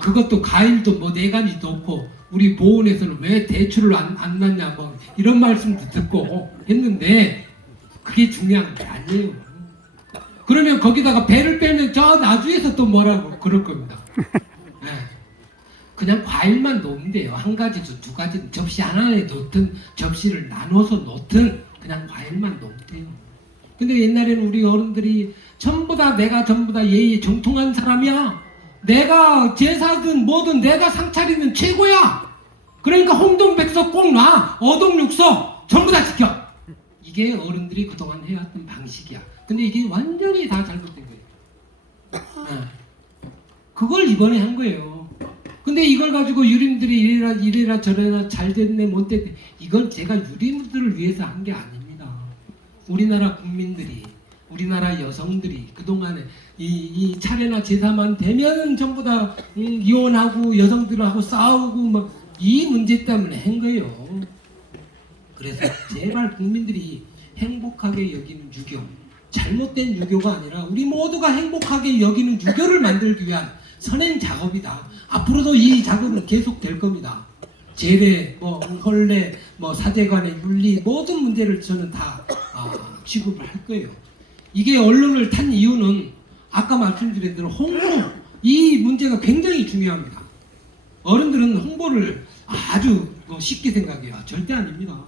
그것도 가일도 뭐 네 가지 넣고 우리 보훈에서는 왜 대출을 안 났냐 뭐 이런 말씀도 듣고 했는데 그게 중요한 게 아니에요. 그러면 거기다가 배를 빼면 저 나주에서 또 뭐라고 그럴 겁니다. 네. 그냥 과일만 놓으면 돼요. 한 가지든 두 가지든 접시 하나에 놓든 접시를 나눠서 놓든 그냥 과일만 놓으면 돼요. 근데 옛날에는 우리 어른들이 전부 다 내가 전부 다 예의에 정통한 사람이야. 내가 제사든 뭐든 내가 상차리는 최고야. 그러니까 홍동백서 꼭 놔. 어동육서 전부 다 지켜. 이게 어른들이 그동안 해왔던 방식이야. 근데 이게 완전히 다 잘못된 거예요. 그걸 이번에 한 거예요. 근데 이걸 가지고 유림들이 이래라 저래라 잘 됐네 못 됐네, 이건 제가 유림들을 위해서 한 게 아닙니다. 우리나라 국민들이, 우리나라 여성들이 그동안에 이 차례나 제사만 되면 전부 다 이혼하고 여성들하고 싸우고 막 이 문제 때문에 한 거예요. 그래서 제발 국민들이 행복하게 여기는 유교, 잘못된 유교가 아니라 우리 모두가 행복하게 여기는 유교를 만들기 위한 선행 작업이다. 앞으로도 이 작업은 계속 될 겁니다. 제례, 혼례, 사제간의 윤리 모든 문제를 저는 다 취급을 할 거예요. 이게 언론을 탄 이유는 아까 말씀드린 대로 홍보, 이 문제가 굉장히 중요합니다. 어른들은 홍보를 아주 쉽게 생각해요. 절대 아닙니다.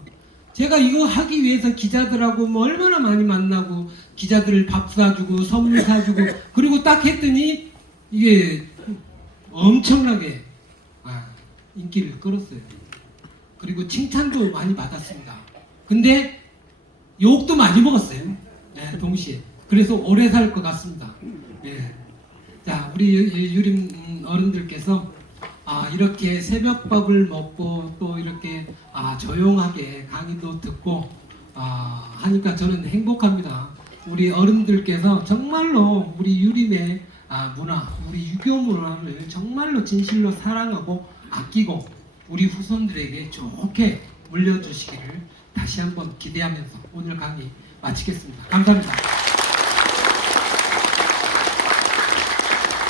제가 이거 하기 위해서 기자들하고 얼마나 많이 만나고 기자들 밥 사주고 선물 사주고 그리고 딱 했더니 이게 엄청나게 인기를 끌었어요. 그리고 칭찬도 많이 받았습니다. 근데 욕도 많이 먹었어요. 네, 동시에. 그래서 오래 살 것 같습니다. 네. 자, 우리 유림 어른들께서 이렇게 새벽밥을 먹고 또 이렇게 조용하게 강의도 듣고 하니까 저는 행복합니다. 우리 어른들께서 정말로 우리 유림의 문화, 우리 유교 문화를 정말로 진실로 사랑하고 아끼고 우리 후손들에게 좋게 물려주시기를 다시 한번 기대하면서 오늘 강의 마치겠습니다. 감사합니다.